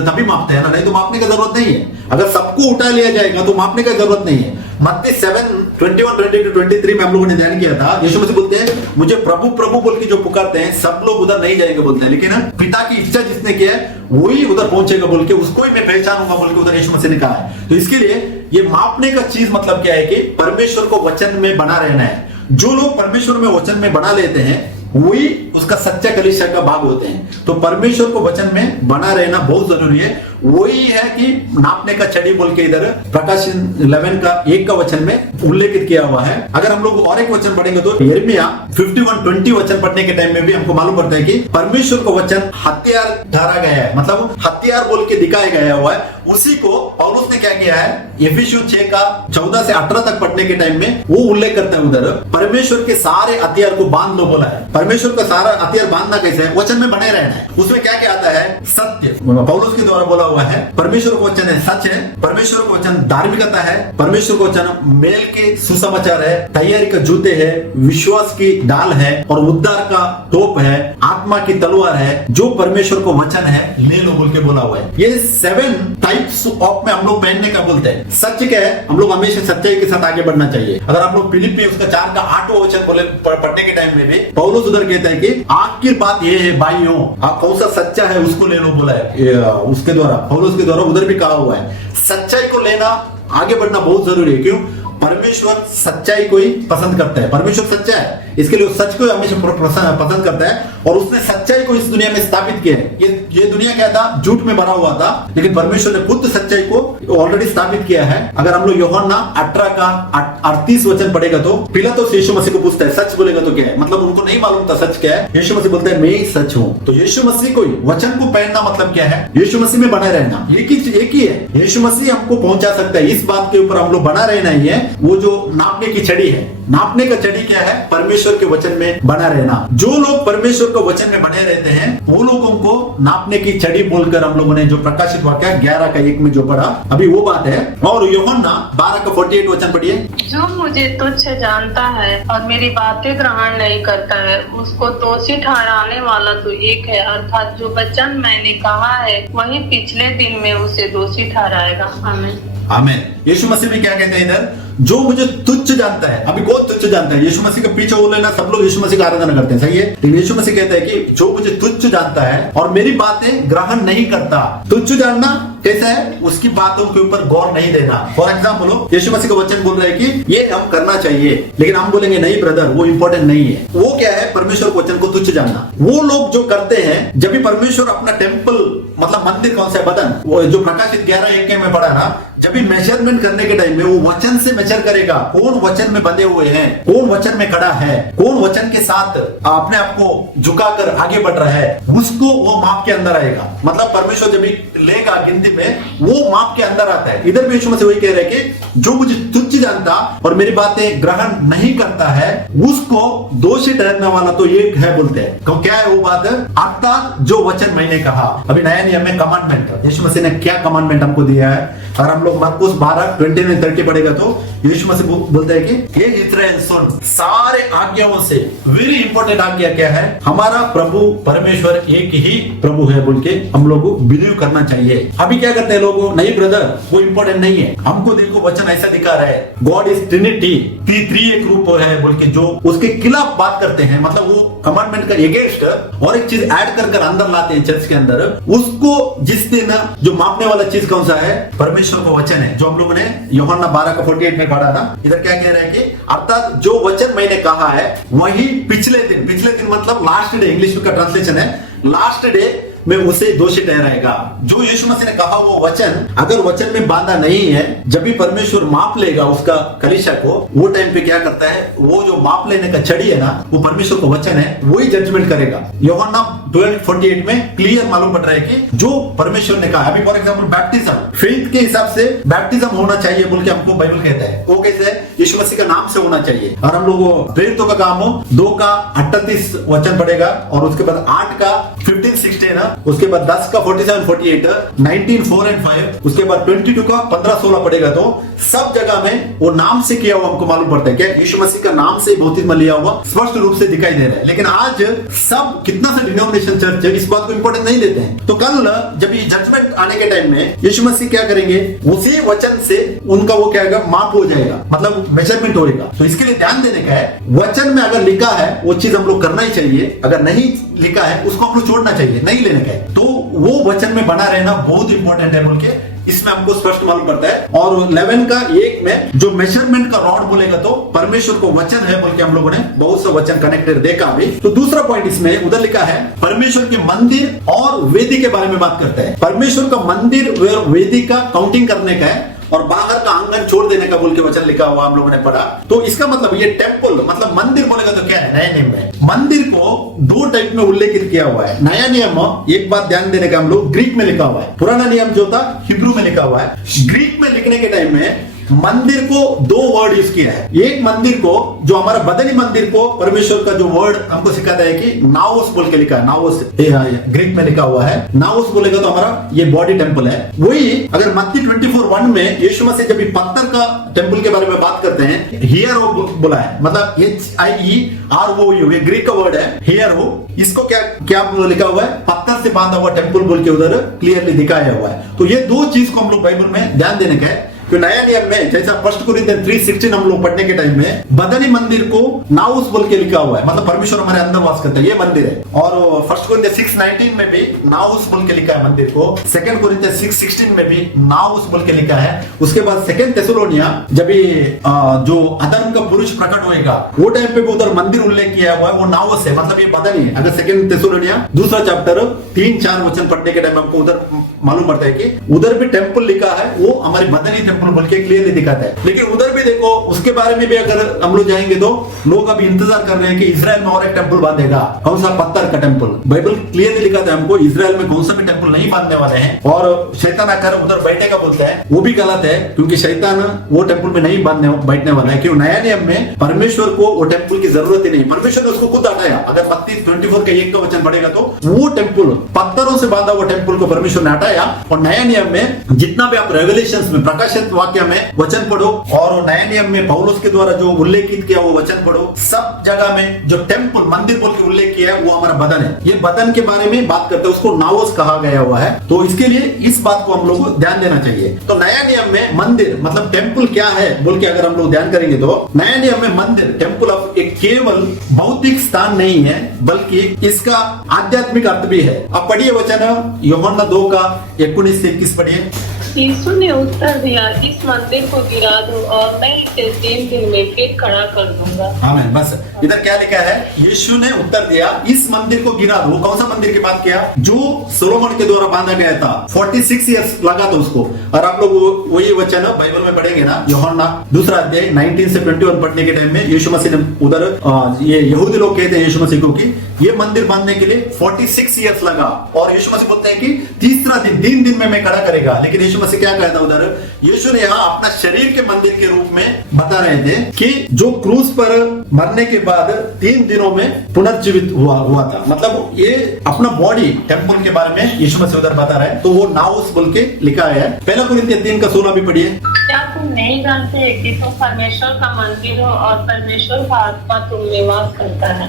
तभी मापते हैं ना, नहीं तो मापने की जरूरत नहीं है। अगर सबको उठा लिया जाएगा तो मापने की जरूरत नहीं है। मत्ती 7:21-23 में हम लोगों ने ध्यान किया था। यीशु मसीह बोलते हैं, मुझे प्रभु प्रभु बोल के जो पुकारते हैं सब लोग उधर नहीं जाएंगे बोलते हैं, लेकिन पिता की इच्छा जिसने किया है वही उधर पहुंचेगा बोल के, उसको ही मैं पहचानूंगा बोल के उधर यीशु मसीह ने कहा है। तो इसके लिए ये मापने का चीज मतलब क्या है कि परमेश्वर को वचन में बना रहना है। जो लोग परमेश्वर में वचन में बना लेते हैं वही उसका सच्चा कलीसिया का भाग होते हैं। तो परमेश्वर को वचन में बना रहना बहुत जरूरी है। वही है कि नापने का छड़ी बोल के इधर प्रकाशन 11 का 1 का वचन में उल्लेखित किया हुआ है। अगर हम लोग और एक वचन पढ़ेंगे तो यिर्मयाह 51:20 वचन पढ़ने के टाइम में भी हमको मालूम पड़ता है कि परमेश्वर को वचन हथियार ठहरा गया है, मतलब हथियार बोल के दिखाया गया हुआ है। उसी को पौलुस ने क्या किया है, एफिसियों 6:14 से 18 तक पढ़ने के टाइम में वो उल्लेख करता है उधर परमेश्वर के सारे हथियार को बांध लो बोला है। परमेश्वर का सारा हथियार बांधना कैसे है, वचन में बने रहना है। उसमें क्या क्या आता है, सत्य। पौलुस के द्वारा बोला हुआ है। परमेश्वर का वचन है सच है, परमेश्वर का वचन धार्मिकता है, परमेश्वर का वचन मेल के सुसमाचार है, तैयारी का जूते है, विश्वास की ढाल है और उद्धार का तोप है, आत्मा की तलवार है। जो परमेश्वर का वचन है ले लो बोल के बोला हुआ है। ये 7 टाइप्स ऑफ में हम लोग पहनने का बोलते हैं। सच क्या है, हम लोग हमेशा सच्चाई के साथ आगे बढ़ना चाहिए। अगर आप लोग फिलिप्पी उसका 4 का 8वां वचन बोले पढ़ने के टाइम में भी पौलुस उधर कहता है कि आखिर बात ये है भाइयों, आप कौन सा सच्चा है उसको ले लो बोला है। उसके द्वारा पौलुस के द्वारा उधर भी कहा हुआ है सच्चाई को लेना, आगे बढ़ना बहुत जरूरी है। क्यों? परमेश्वर सच्चाई को ही पसंद करता है। परमेश्वर सच्चा है, इसके लिए सच को हमेशा पसंद करता है और उसने सच्चाई को इस दुनिया में स्थापित किया है। ये दुनिया क्या था, झूठ में भरा हुआ था, लेकिन परमेश्वर ने खुद सच्चाई को ऑलरेडी स्थापित किया है। अगर हम लोग यूहन्ना 18 का 38 वचन पढ़ेगा तो पिलातुस यीशु मसीह को पूछता है सच बोलेगा तो क्या है, मतलब उनको नहीं मालूम था सच क्या है। यीशु मसीह बोलता है मैं ही सच हूँ। तो यीशु मसीह को वचन को पहनना मतलब क्या है, यीशु मसीह में बना रहना। एक ही है, यीशु मसीह हमको पहुंचा सकता है। इस बात के ऊपर हम लोग बना रहना ही है। वो जो नापने की छड़ी है, नापने का छड़ी क्या है, परमेश्वर के वचन में बना रहना। जो लोग परमेश्वर के वचन में बने रहते हैं वो लोगों को नापने की छड़ी बोलकर हम लोगों ने जो प्रकाशित वाक्य 11 का 1 में जो पढ़ा अभी वो बात है। और यूहन्ना 12 का 48 वचन पढ़िए। जो मुझे तुच्छ जानता है और मेरी बातें ग्रहण नहीं करता है उसको दोषी ठहराने वाला तो एक है, अर्थात जो वचन मैंने कहा है वही पिछले दिन में उसे दोषी ठहराएगा। आमीन आमीन। यीशु मसीह में क्या कहते हैं इधर, जो मुझे तुच्छ जानता है। अभी कौन तुच्छ जानता है? यीशु मसीह के पीछे वो लेना, सब लोग यीशु मसीह का आराधना करते हैं, सही है। लेकिन यीशु मसीह कहता है कि जो मुझे तुच्छ जानता है और मेरी बातें ग्रहण नहीं करता। तुच्छ जानना कैसा है, उसकी बातों के ऊपर गौर नहीं देना। फॉर एग्जाम्पल यीशु मसीह का वचन बोल रहे हैं कि ये हम करना चाहिए, लेकिन हम बोलेंगे नहीं ब्रदर वो इंपॉर्टेंट नहीं है। वो क्या है, परमेश्वर के वचन को तुच्छ जानना। वो लोग जो करते हैं, जब भी परमेश्वर अपना टेम्पल मतलब मंदिर कौन सा है, बदन, वो जो प्रकाशित 11:1 में पढ़ा ना, जब भी मेजरमेंट करने के टाइम में वो वचन से मेजर करेगा। कौन वचन में बंधे हुए हैं, कौन वचन में खड़ा है, कौन वचन के साथ अपने आप को झुकाकर आगे बढ़ रहा है, उसको वो माप के अंदर आएगा। मतलब परमेश्वर जब भी लेगा गिनती में, वो माप के अंदर आता है। इधर भी यीशु मसीह वही कह रहे हैं कि जो मुझे तुच्छ जानता और मेरी बातें ग्रहण नहीं करता है उसको दोषी ठहरने वाला तो एक है बोलते हैं। क्या है वो बात, अर्थात जो वचन मैंने कहा। अभी नया नियम में कमांडमेंट, यीशु मसीह ने क्या कमांडमेंट हमको दिया है। और हम लोग मरकुस 12:29-30 पढ़ेगा तो यीशु मसीह बोलते हैं कि ये इस्राएल सुन, सारे आज्ञाओं से वेरी इंपॉर्टेंट आज्ञा क्या है, हमारा प्रभु परमेश्वर एक ही प्रभु है बोल के हम लोग को बिलीव करना चाहिए। अभी क्या करते हैं लोग, नहीं ब्रदर वो इंपॉर्टेंट नहीं है, हमको देखो वचन ऐसा दिखा रहा है, गॉड इज ट्रिनिटी, तीन एक रूप है बोल के जो उसके खिलाफ बात करते हैं। मतलब वो कमांडमेंट का अगेंस्ट और एक चीज ऐड कर अंदर लाते हैं चर्च के अंदर। उसको जिस दिन जो मापने वाला चीज कौन सा है, परमेश्वर का वचन है, जो हम लोगों ने यूहन्ना 12 का 48 में पढ़ा ना। इधर क्या कह रहे हैं कि अर्थात जो वचन मैंने कहा है वही पिछले दिन मतलब लास्ट डे, इंग्लिश का ट्रांसलेशन है लास्ट डे में उसे दोषी ठहराएगा। जो यीशु मसीह ने कहा वो वचन अगर वचन में बांधा नहीं है, जब भी परमेश्वर माप लेगा उसका कलीसिया को, वो टाइम पे क्या करता है, वो जो माप लेने का छड़ी है ना, वो परमेश्वर का वचन है, वही जजमेंट करेगा। यूहन्ना 12:48 में क्लियर मालूम पड़ रहा है कि जो परमेश्वर ने कहा। अभी फॉर एग्जाम्पल बैप्टिज्म, फेथ के हिसाब से बैप्टिज्म होना चाहिए बोल के हमको बाइबल कहता है। वो कैसे है, यीशु मसीह का नाम से होना चाहिए। और हम लोग प्रेरितों का काम हो 2 का 38 वचन पढ़ेगा और उसके बाद 8 का 15-16, उसके बाद 10 का 47-48, 19 4 and 5, उसके बाद 22 का 15-16 पड़ेगा। तो सब जगह में वो नाम से किया हुआ हमको मालूम पड़ता है। क्या यीशु मसीह का नाम से बपतिस्मा लिया हुआ स्पष्ट रूप से दिखाई दे रहा है। लेकिन आज सब कितना सा डिनोमिनेशन चर्च है इस बात को इंपॉर्टेंट नहीं देते हैं। तो कल जब ये जजमेंट आने के टाइम में यीशु मसीह क्या करेंगे, उसी वचन से उनका वो क्या होगा, माप हो जाएगा, मतलब मेजरमेंट होगा। तो इसके लिए ध्यान देने का है, वचन में अगर लिखा है वो चीज हम लोग करना ही चाहिए, अगर नहीं लिखा है उसको हम लोग छोड़ना चाहिए, नहीं लेने का है। तो वो वचन में बना रहना बहुत इंपॉर्टेंट है बोल के इसमें हमको स्पष्ट मालूम पड़ता है। और 11 का 1 में जो मेजरमेंट का रॉड बोलेगा तो परमेश्वर को वचन है बोल के हम लोगों ने बहुत सा वचन कनेक्टेड देखा अभी। तो दूसरा पॉइंट इसमें उधर लिखा है परमेश्वर के मंदिर और वेदी के बारे में बात करता है। परमेश्वर का मंदिर वेदी का काउंटिंग करने का है और बाहर का आंगन छोड़ देने का बोल के वचन लिखा हुआ हम लोगों ने पढ़ा। तो इसका मतलब ये टेम्पल मतलब मंदिर बोलेगा तो क्या है, नया नियम में मंदिर को 2 टाइप में उल्लेखित किया हुआ है। नया नियम एक बात ध्यान देने का, हम लोग ग्रीक में लिखा हुआ है, पुराना नियम जो था हिब्रू में लिखा हुआ है। ग्रीक में लिखने के टाइम में मंदिर को दो वर्ड यूज किया है। एक मंदिर को, जो हमारा बदनी मंदिर को, परमेश्वर का जो वर्ड हमको सिखाता है कि नाउस बोल के लिखा है, नाउस ग्रीक में लिखा हुआ है। नाउस बोलेगा तो हमारा ये बॉडी टेम्पल है। वही अगर मत्ती 24:1 में यीशु मसीह जब पत्थर का टेम्पल के बारे में बात करते हैं, हियर हो बोला है, मतलब HIEROU, ये ग्रीक का वर्ड है हियर हो। इसको क्या क्या लिखा हुआ है, पत्थर से बांधा हुआ टेम्पल बोल के उधर क्लियरली दिखाया हुआ है। तो ये दो चीज को हम लोग बाइबल में ध्यान देने का है। तो नया नियम में जैसा 1 कोरिन्थियन 3:16 हम लोग पढ़ने के टाइम में बदनी मंदिर को नाउस बोल के लिखा हुआ है, मतलब परमेश्वर हमारे अंदर वास करता है, ये मंदिर है। और 1 कोरिन्थियन 6:19 में भी नाउस बोल के लिखा है मंदिर को। 2 कोरिन्थियन 6:16 में भी नाउस बोल के लिखा है। उसके बाद 2 थेसलोनिया, जब जो अधर्म का पुरुष प्रकट होएगा वो टाइम पे भी उधर मंदिर उल्लेख किया हुआ है, वो नाउस है, मतलब ये बदनी है। अगर 2 थेसलोनिया 2 चैप्टर 3-4 वचन पढ़ने के टाइम हमको उधर मालूम पड़ता है कि उधर भी टेम्पल लिखा है, वो हमारी बदनी टेम्पल बोल के क्लियरली दिखाता है। लेकिन उधर भी देखो, उसके बारे में भी अगर हम लोग जाएंगे तो लोग अभी इंतजार कर रहे हैं कि इजराइल में और एक टेम्पल बांधेगा। कौन सा? पत्थर का टेम्पल। बाइबल क्लियरली लिखाता है हमको इजराइल में कौन सा भी टेम्पल नहीं बांधने वाले हैं। और शैतान आकर उधर बैठेगा बोलता है, वो भी गलत है, क्योंकि शैतान वो टेम्पल में नहीं बैठने वाला है। क्यों? नया नियम में परमेश्वर को वो टेम्पल की जरूरत ही नहीं, परमेश्वर ने उसको खुद हटाया। अगर मत्ती 24 का 1 का वचन पढ़ेगा तो वो टेम्पल, पत्थरों से बांधा हुआ टेम्पल को परमेश्वर ने हटाया। और नया नियम में जितना भी आप रेवलेशंस में, प्रकाशित वाक्य में वचन पढ़ो और नया नियम में पौलुस के द्वारा जो उल्लेखित किया वो वचन पढ़ो, सब जगह में जो टेम्पल, मंदिर बोल के उल्लेख किया है वो हमारा बदन है। ये बदन के बारे में बात करते हैं, उसको नाउस कहा गया हुआ है। तो इसके लिए इस बात को हम लोग को ध्यान देना चाहिए। तो नया नियम में मंदिर मतलब टेम्पल क्या है बोल के अगर हम लोग ध्यान करेंगे तो नया नियम में मंदिर, टेम्पल ऑफ, एक केवल भौतिक स्थान नहीं है, बल्कि इसका आध्यात्मिक अर्थ भी है। अब पढ़िए वचन यूहन्ना 2:19-21 पढ़िए। यीशु ने उत्तर दिया, इस मंदिर को गिरा दो और मैं इसे 3 दिन में फिर खड़ा कर दूंगा। आमीन। बस इधर क्या लिखा है, यीशु ने उत्तर दिया, इस मंदिर को गिरा दो। कौन सा मंदिर की बात किया? जो सोलोमन के द्वारा बांधा गया था, 46 ईयर्स लगा था उसको। और आप लोग वही वचन बाइबल में पढ़ेंगे ना, यूहन्ना 2 अध्याय 19 से 21 पढ़ने के टाइम में यीशु मसीह ने उधर, ये यहूदी लोग कहते हैं यीशु मसीह को कि ये मंदिर बांधने के लिए 46 ईयर्स लगा। और यीशु मसीह बोलते हैं कि तीसरा दिन, 3 दिन में मैं खड़ा करेगा। लेकिन यीशु मसीह क्या कहता उधर, यीशु ने यहाँ अपना शरीर के मंदिर के रूप में बता रहे थे कि जो क्रूस पर मरने के बाद 3 दिनों में पुनर्जीवित हुआ था। मतलब ये अपना बॉडी टेम्पल के बारे में यीशु मसीह उधर बता रहे हैं। तो वो नाउस बोल के लिखा है। 1 कोरिन्थियन 3:16 भी पढ़िए। क्या तुम नहीं जानते कि तुम परमेश्वर का मंदिर हो और परमेश्वर का आत्मा तुम में वास करता है?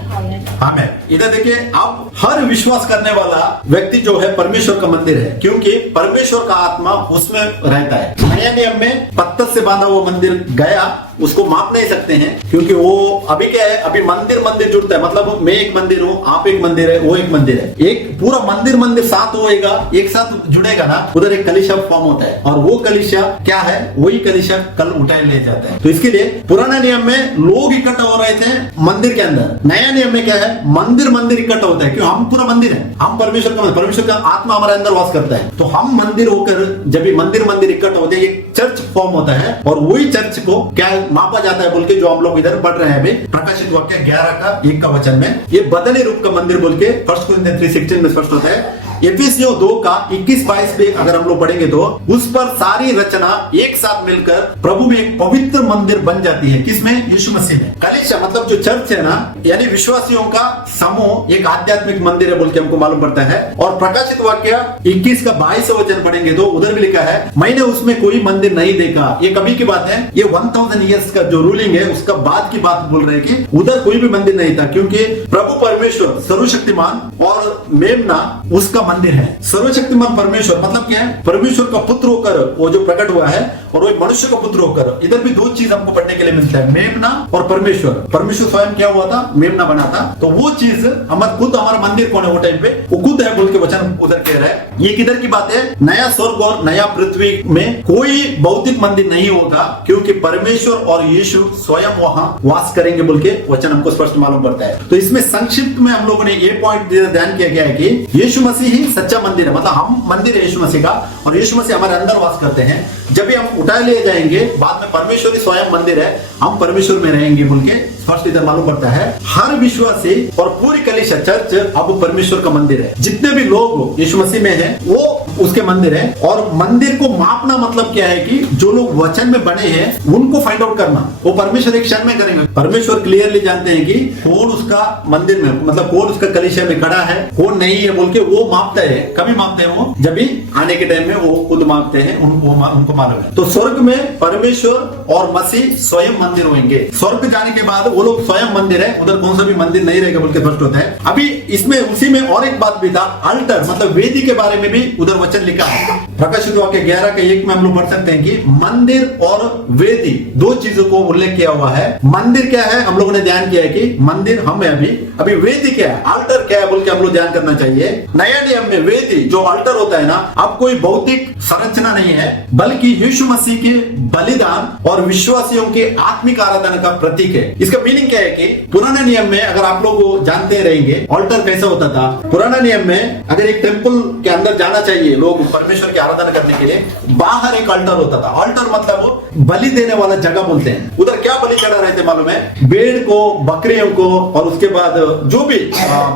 आमीन। इधर देखिए, अब हर विश्वास करने वाला व्यक्ति जो है परमेश्वर का मंदिर है, क्योंकि परमेश्वर का आत्मा उसमें रहता है। नया नियम में पत्थर से बांधा हुआ मंदिर गया, उसको माप नहीं सकते हैं, क्योंकि वो अभी क्या है, अभी मंदिर जुड़ता है। मतलब मैं एक मंदिर हूँ, आप एक मंदिर है, वो एक मंदिर है, एक पूरा मंदिर साथ होएगा, एक साथ जुड़ेगा ना, उधर एक कलीसिया फॉर्म होता है। और वो कलीसिया क्या है, वही कलीसिया कल उठाए ले जाता है। तो इसके लिए पुराने नियम में लोग इकट्ठा हो रहे थे मंदिर के अंदर, नया नियम में क्या है, मंदिर इकट्ठा होता है। क्यों? हम पूरा मंदिर है, हम परमेश्वर का आत्मा हमारे अंदर वास करता है। तो हम मंदिर होकर जब मंदिर इकट्ठा होते हैं, एक चर्च फॉर्म होता है। और वही चर्च को क्या मापा जाता है बोल के जो हम लोग इधर पढ़ रहे हैं अभी, प्रकाशित वाक्य 11:1 का वचन में, ये बदनी रूप का मंदिर बोल के 1 कोरिन्थियन 3:16 में स्पष्ट होता है। एफिसियों 2:21-22 पे अगर हम लोग पढ़ेंगे तो उस पर सारी रचना एक साथ मिलकर प्रभु में एक पवित्र मंदिर बन जाती है। किसमें? यीशु मसीह में। कलीसिया मतलब जो चर्च है ना, यानी विश्वासियों का समूह एक आध्यात्मिक मंदिर है बोल के हमको मालूम पड़ता है। और प्रकाशित वाक्य 21:22 वचन पढ़ेंगे तो उधर भी लिखा है, मैंने उसमें कोई मंदिर नहीं देखा। ये कभी की बात है, ये 1000 ईयर्स का जो रूलिंग है उसका बाद की बात बोल रहे हैं कि उधर कोई भी मंदिर नहीं था, क्योंकि प्रभु परमेश्वर सर्वशक्तिमान और मेमना उसका मंदिर है। सर्वशक्तिमान परमेश्वर मतलब क्या है, परमेश्वर का पुत्र होकर वो जो प्रकट हुआ है, और वो मनुष्य का पुत्र होकर। इधर भी 2 चीज हमको पढ़ने के लिए मिलता है, मेमना और परमेश्वर स्वयं क्या हुआ था, मेमना बना था। तो वो चीज हमारा मंदिर कौन है वो टाइम पे, वो खुद है बोल के वचन उधर कह रहा है। ये किधर की बात है, नया स्वर्ग और नया पृथ्वी में कोई भौतिक मंदिर नहीं होगा, क्योंकि परमेश्वर और यीशु स्वयं वहां वास करेंगे बोल के वचन हमको स्पष्ट मालूम पड़ता है। तो इसमें संक्षिप्त में हम लोगों ने ये पॉइंट ध्यान किया गया है कि यीशु मसीह ही सच्चा मंदिर है। मतलब हम मंदिर है यीशु मसीह का, और यीशु मसीह हमारे अंदर वास करते हैं। जब भी हम उठा लिए जाएंगे बाद में, परमेश्वर ही स्वयं मंदिर है, हम परमेश्वर में रहेंगे बोल के स्पष्ट इधर मालूम पड़ता है हर विश्वासी और पूरी कलीसिया चर्च अब परमेश्वर का मंदिर है। जितने भी लोग यीशु मसीह में हैं वो उसके मंदिर है। और मंदिर को मापना मतलब क्या है कि जो लोग वचन में बने हैं उनको फाइंड आउट करना, वो परमेश्वर एक क्षण में करेंगे। परमेश्वर क्लियरली जानते हैं कि कौन उसका मंदिर में मतलब कौन उसका कलीसिया में खड़ा है कौन नहीं है बोल के वो मापता है। कभी मापते हैं वो जब भी आने के टाइम में वो खुद मापते हैं, उनको मालूम है। तो स्वर्ग में परमेश्वर और मसीह स्वयं मंदिर होंगे। स्वर्ग जाने के बाद वो लोग स्वयं मंदिर है, उधर कौन सा भी मंदिर नहीं रहेगा बोल के स्पष्ट होता है। अभी इसमें उसी में और एक बात भी था, अल्टर मतलब वेदी के बारे में भी उधर वचन लिखा है। प्रकाशित वाक्य 11:1 में हम लोग पढ़ सकते हैं कि मंदिर और वेदी दो चीजों को उल्लेख किया हुआ है। मंदिर क्या है हम लोगों ने ध्यान किया है कि मंदिर हम है अभी वेदी क्या है, अल्टर क्या है बोल के हम लोग ध्यान करना चाहिए। नया नियम में वेदी जो अल्टर होता है ना, अब कोई भौतिक संरचना नहीं है बल्कि यीशु मसीह के बलिदान और विश्वासियों के आत्मिक आराधना का प्रतीक है। इसका मीनिंग क्या है कि पुराने नियम में अगर आप लोग जानते रहेंगे अल्टर कैसा होता था। पुराने नियम में अगर एक टेंपल के अंदर जाना चाहिए लोग परमेश्वर की आराधना करने के लिए, बाहर एक अल्टर होता था। अल्टर मतलब बलि देने वाला जगह बोलते हैं। उधर क्या बलि चढ़ा रहे थे मालूम है, भेड़ को, बकरियों को, और उसके बाद जो भी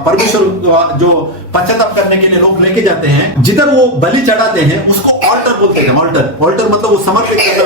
परमेश्वर जो पश्चाताप करने के लिए लोग लेके जाते हैं, जिधर वो बलि चढ़ाते हैं उसको ऑल्टर बोलते हैं। ऑल्टर मतलब वो समर्पित करना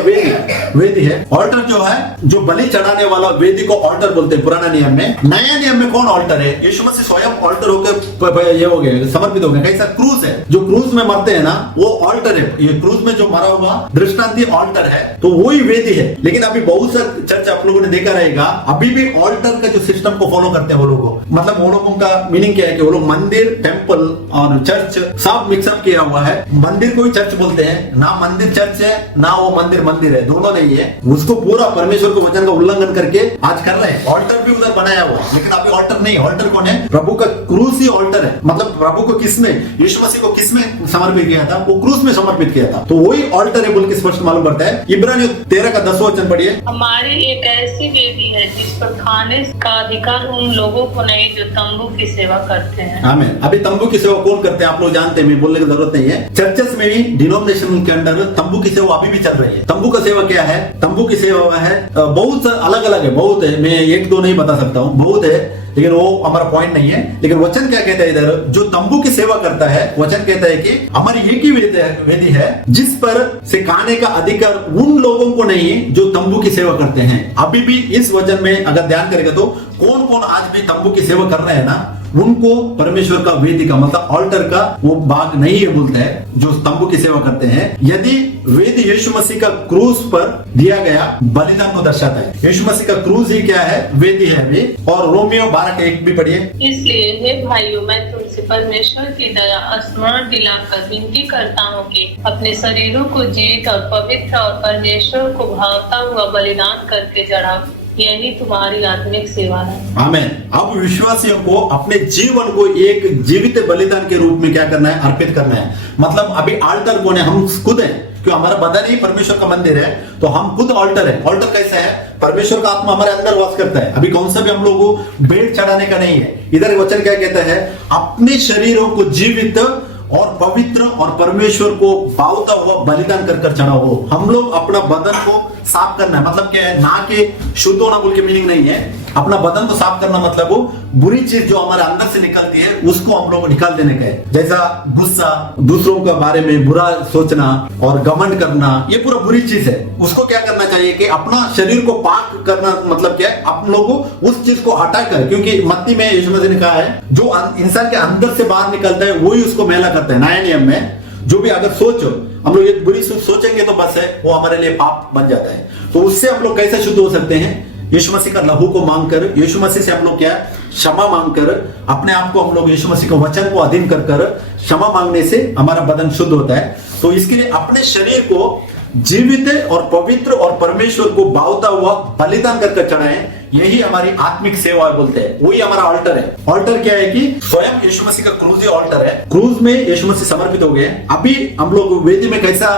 वेदी है। ऑल्टर जो है जो बलि चढ़ाने वाला वेदी को ऑल्टर बोलते हैं पुराना नियम में। नया नियम में कौन ऑल्टर है? यीशु मसीह स्वयं ऑल्टर होकर ये हो गए, समर्पित हो गए। कैसा? क्रूस है, जो क्रूस में मरते हैं ना वो ऑल्टर है। ये क्रूस में जो मरा हुआ दृष्टांती ऑल्टर है, तो वही वेदी है। लेकिन अभी बहुत सा चर्च आप लोगों ने देखा रहेगा अभी भी ऑल्टर का जो सिस्टम को फॉलो करते हैं वो लोग। मतलब वो लोगों का मीनिंग क्या है कि वो लोग मंदिर, टेंपल और चर्च सब मिक्सअप किया हुआ है। मंदिर को ही चर्च बोलते हैं, ना मंदिर चर्च है ना वो मंदिर है, दोनों नहीं है। उसको पूरा परमेश्वर के वचन का उल्लंघन करके आज कर रहे हैं। ऑल्टर भी उधर बनाया हुआ है, लेकिन अभी ऑल्टर नहीं। ऑल्टर कौन है? प्रभु का क्रूस ही ऑल्टर है। मतलब प्रभु को किसमें, यीशु मसीह को किसमें समर्पित किया था? वो क्रूस में समर्पित किया था, तो वही ऑल्टर है बोल के स्पष्ट मालूम पड़ता है। इब्रानियों 13:10 वचन पढ़िए। हमारी एक ऐसी वेदी है जिस पर खाने का अधिकार उन लोगों को नहीं जो तंबू की सेवा करते हैं। आमीन। अभी तंबू की सेवा कौन करते हैं आप लोग जानते हैं, मैं बोलने की जरूरत नहीं है। चर्चेस में भी डिनोमिनेशन के अंदर तंबू की सेवा अभी भी चल रही है। तंबू का सेवा क्या है? तंबू की सेवा है बहुत अलग अलग है, बहुत है, मैं एक दो नहीं बता सकता हूँ, बहुत है, लेकिन वो हमारा पॉइंट नहीं है। लेकिन वचन क्या कहता है इधर, जो तंबू की सेवा करता है, वचन कहता है कि हमारी एक ही वेदी है जिस पर से खाने का अधिकार उन लोगों को नहीं है जो तंबू की सेवा करते हैं। अभी भी इस वचन में अगर ध्यान करेगा तो कौन कौन आज भी तंबू की सेवा कर रहे हैं ना, उनको परमेश्वर का वेदी का मतलब ऑल्टर का वो भाग नहीं है बोलता है जो तंबू की सेवा करते हैं। यदि वेदी यीशु मसीह का क्रूस पर दिया गया बलिदान को दर्शाता है। यीशु मसीह का क्रूस ही क्या है? वेदी है भी। और रोमियो 12:1 भी पढ़िए। इसलिए हे भाइयों, मैं तुमसे परमेश्वर की दया स्मरण दिलाकर विनती करता हूँ कि अपने शरीरों को जीवित और पवित्र और परमेश्वर को भावता हुआ बलिदान करके चढ़ाओ, यही तुम्हारी आत्मिक सेवा है। आमीन। अब विश्वासियों को अपने जीवन को एक जीवित बलिदान के रूप में क्या करना है? अर्पित करना है। मतलब अभी अल्टर कौन है? हम खुद हैं, क्यों हमारा बदन ही परमेश्वर का मंदिर है, तो हम खुद ऑल्टर है। ऑल्टर कैसा है? परमेश्वर का आत्मा हमारे अंदर वास करता है। अभी कौन सा भी हम लोगों को भेंट चढ़ाने का नहीं है। इधर वचन क्या कहता है? अपने शरीरों को जीवित और पवित्र और परमेश्वर को भावता हुआ बलिदान कर चढ़ाओ। हम लोग अपना बदन को साफ करना है। मतलब क्या है? ना के शुद्ध होना बोल के मीनिंग नहीं है। अपना बदन को साफ करना मतलब वो बुरी चीज जो हमारे अंदर से निकलती है उसको हम लोग को निकाल देने का है। जैसा गुस्सा, दूसरों के बारे में बुरा सोचना और घमंड करना, ये पूरा बुरी चीज है। उसको क्या करना चाहिए कि अपना शरीर को पाक करना। मतलब क्या है? आप लोगों को उस चीज को हटाकर, क्योंकि मत्ती में यीशु मसीह ने कहा है जो इंसान के अंदर से बाहर निकलता है वही उसको मैला करता है। नया नियम में जो भी अगर सोचो हम लोग एक बुरी सोचेंगे तो बस है वो हमारे लिए पाप बन जाता है। तो उससे हम लोग कैसे शुद्ध हो सकते हैं? यीशु मसीह का लहू को मांगकर, यीशु मसीह से हम लोग क्या क्षमा मांगकर, अपने आप को हम लोग यीशु मसीह के वचन को अधीन कर क्षमा मांगने से हमारा बदन शुद्ध होता है। तो इसके लिए अपने शरीर को जीवित और पवित्र और परमेश्वर को भावता हुआ बलिदान कर चढ़ाएं, यही हमारी आत्मिक सेवा बोलते हैं। वही हमारा ऑल्टर है। ऑल्टर क्या है कि स्वयं यीशु मसीह का क्रूज ही ऑल्टर है। क्रूज में यीशु मसीह समर्पित हो गए। अभी हम लोग वेदी में कैसा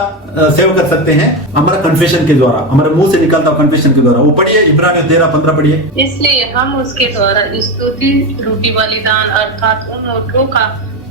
सेवा कर सकते हैं? हमारा कन्फेशन के द्वारा, हमारे मुंह से निकलता कन्फेशन के द्वारा। वो पढ़िए इब्रानियों 13:15 पढ़िए। इसलिए हम उसके द्वारा स्तुति रूपी बलिदान अर्थात उन ओठों का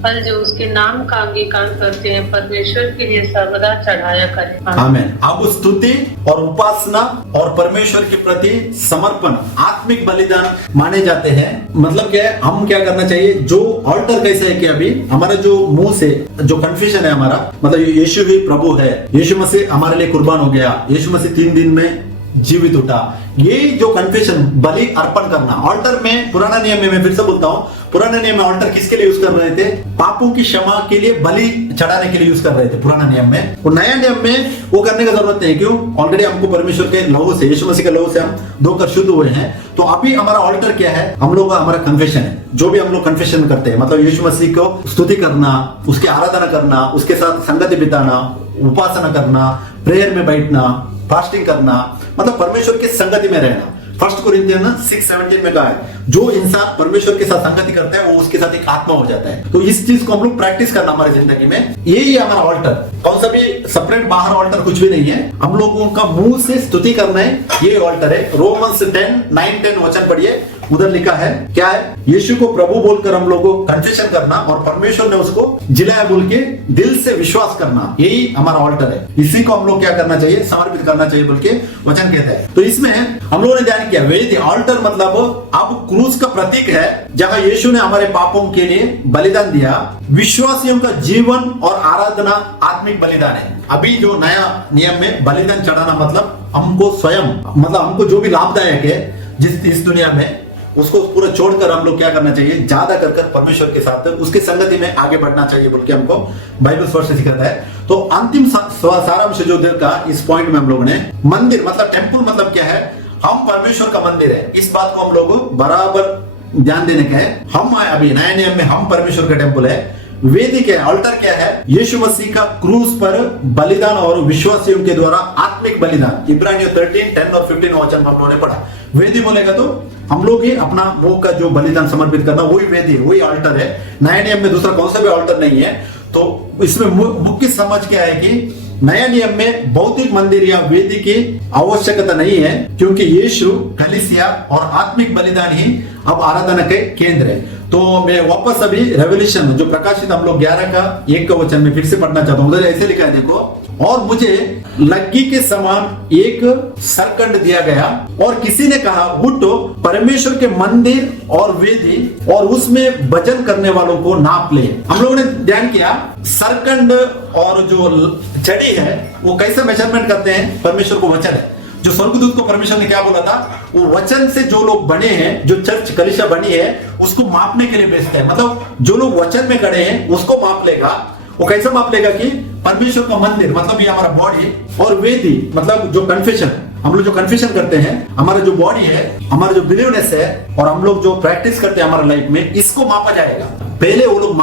फल जो उसके नाम का अंगीकार करते हैं परमेश्वर के लिए सर्वदा चढ़ाया करें। आमीन। अब स्तुति और उपासना और परमेश्वर के प्रति समर्पण आत्मिक बलिदान माने जाते हैं। मतलब क्या है, हम क्या करना चाहिए, जो ऑल्टर कैसे है कि अभी हमारा जो मुंह से जो कन्फेशन है हमारा, मतलब यीशु ही प्रभु है, यीशु मसीह हमारे लिए कुर्बान हो गया, यीशु मसीह 3 दिन में जीवित उठा, ये जो कन्फेशन बलि अर्पण करना ऑल्टर में, पुराना नियम में, मैं फिर से बोलता हूँ, पुराने नियम में ऑल्टर किसके लिए यूज कर रहे थे, पापों की क्षमा के लिए बलि चढ़ाने के लिए यूज कर रहे थे पुराना नियम में। और नया नियम में वो करने की जरूरत नहीं, क्यों, ऑलरेडी हमको परमेश्वर के लहू से, यीशु मसीह के लहू से हम धोकर शुद्ध हुए हैं। तो अभी हमारा ऑल्टर क्या है, हम लोग का हमारा कन्फेशन है, जो भी हम लोग कन्फेशन करते हैं, मतलब यीशु मसीह को स्तुति करना, उसकी आराधना करना, उसके साथ संगति बिताना, उपासना करना, प्रेयर में बैठना, फास्टिंग करना, मतलब परमेश्वर की संगति में रहना। 1 कोरिन्थियन 6:17 में कहा है, जो इंसान परमेश्वर के साथ संगति करता है वो उसके साथ एक आत्मा हो जाता है। तो इस चीज को हम लोग प्रैक्टिस करना हमारी जिंदगी में, यही है हमारा ऑल्टर। कौन सा भी सेपरेट बाहर ऑल्टर कुछ भी नहीं है, हम लोगों का मुंह से स्तुति करना है, ये ऑल्टर है। रोमन्स 10:9-10 वचन पढ़िए, उधर लिखा है क्या है, यीशु को प्रभु बोलकर हम लोगों को कन्फेशन करना और परमेश्वर ने उसको जिलाया बोल के दिल से विश्वास करना, यही हमारा ऑल्टर है। इसी को हम लोग क्या करना चाहिए, समर्पित करना चाहिए बोल के वचन कहता है। तो इसमें हम लोगों ने ध्यान किया, वेदी ऑल्टर मतलब अब क्रूस का प्रतीक है, जहां यीशु ने हमारे पापों के लिए बलिदान दिया। विश्वासियों का जीवन और आराधना आत्मिक बलिदान है। अभी जो नया नियम में बलिदान चढ़ाना मतलब हमको स्वयं, मतलब हमको जो भी लाभदायक है जिस इस दुनिया में, उसको पूरा छोड़कर हम लोग क्या करना चाहिए, ज्यादा कर परमेश्वर के साथ उसकी संगति में आगे बढ़ना चाहिए बोल के हमको बाइबल वर्ष से सिखाता है। तो अंतिम सारांश जो देखा इस पॉइंट में हम लोगों ने, मंदिर मतलब टेम्पल मतलब क्या है, हम परमेश्वर का मंदिर है। इस बात को हम लोग बराबर ध्यान देने का है। हम अभी नए नियम में हम परमेश्वर का टेम्पल है। वेदी क्या है, ऑल्टर क्या है, यीशु मसीह का क्रूस पर बलिदान और विश्वासियों के द्वारा आत्मिक बलिदान। इब्रानियों 13:10 और 15 वचन हम लोगों ने पढ़ा। वेदी बोलेगा तो हम लोग ही अपना मुंह का जो बलिदान समर्पित करना, वही वेदी, वही ऑल्टर है। नए नियम में दूसरा कौन सा भी ऑल्टर नहीं है। तो इसमें मुख्य समझ क्या है कि नया नियम में भौतिक मंदिर या वेदी की आवश्यकता नहीं है, क्योंकि यीशु, कलीसिया और आत्मिक बलिदान ही अब आराधना के केंद्र है। तो मैं वापस अभी रेवल्यूशन जो प्रकाशित हम लोग 11:1 का वचन में फिर से पढ़ना चाहता हूँ। उधर ऐसे लिखा है, देखो, और मुझे लग्गी के समान एक सरकंड दिया गया और किसी ने कहा, उठो, परमेश्वर के मंदिर और वेदी और उसमें भजन करने वालों को नाप ले। हम लोगों ने ध्यान किया, सरकंड और जो छड़ी है वो कैसे मेजरमेंट करते हैं, परमेश्वर को वचन है। जो स्वर्गदूत को परमेश्वर ने क्या बोला था, वो वचन से जो लोग बने हैं, जो चर्च कलीसिया बनी है, उसको मापने के लिए भेजते हैं। मतलब जो लोग वचन में खड़े हैं उसको माप लेगा। वो कैसे माप लेगा कि परमेश्वर का मंदिर मतलब ये हमारा बॉडी, और वेदी मतलब जो कन्फेशन, हम लोग जो कन्फेशन करते हैं, हमारा जो बॉडी है, हमारा जो बिलीवनेस है, और हम लोग जो प्रैक्टिस करते हैं हमारे लाइफ में, इसको मापा जाएगा। पहले वो लोग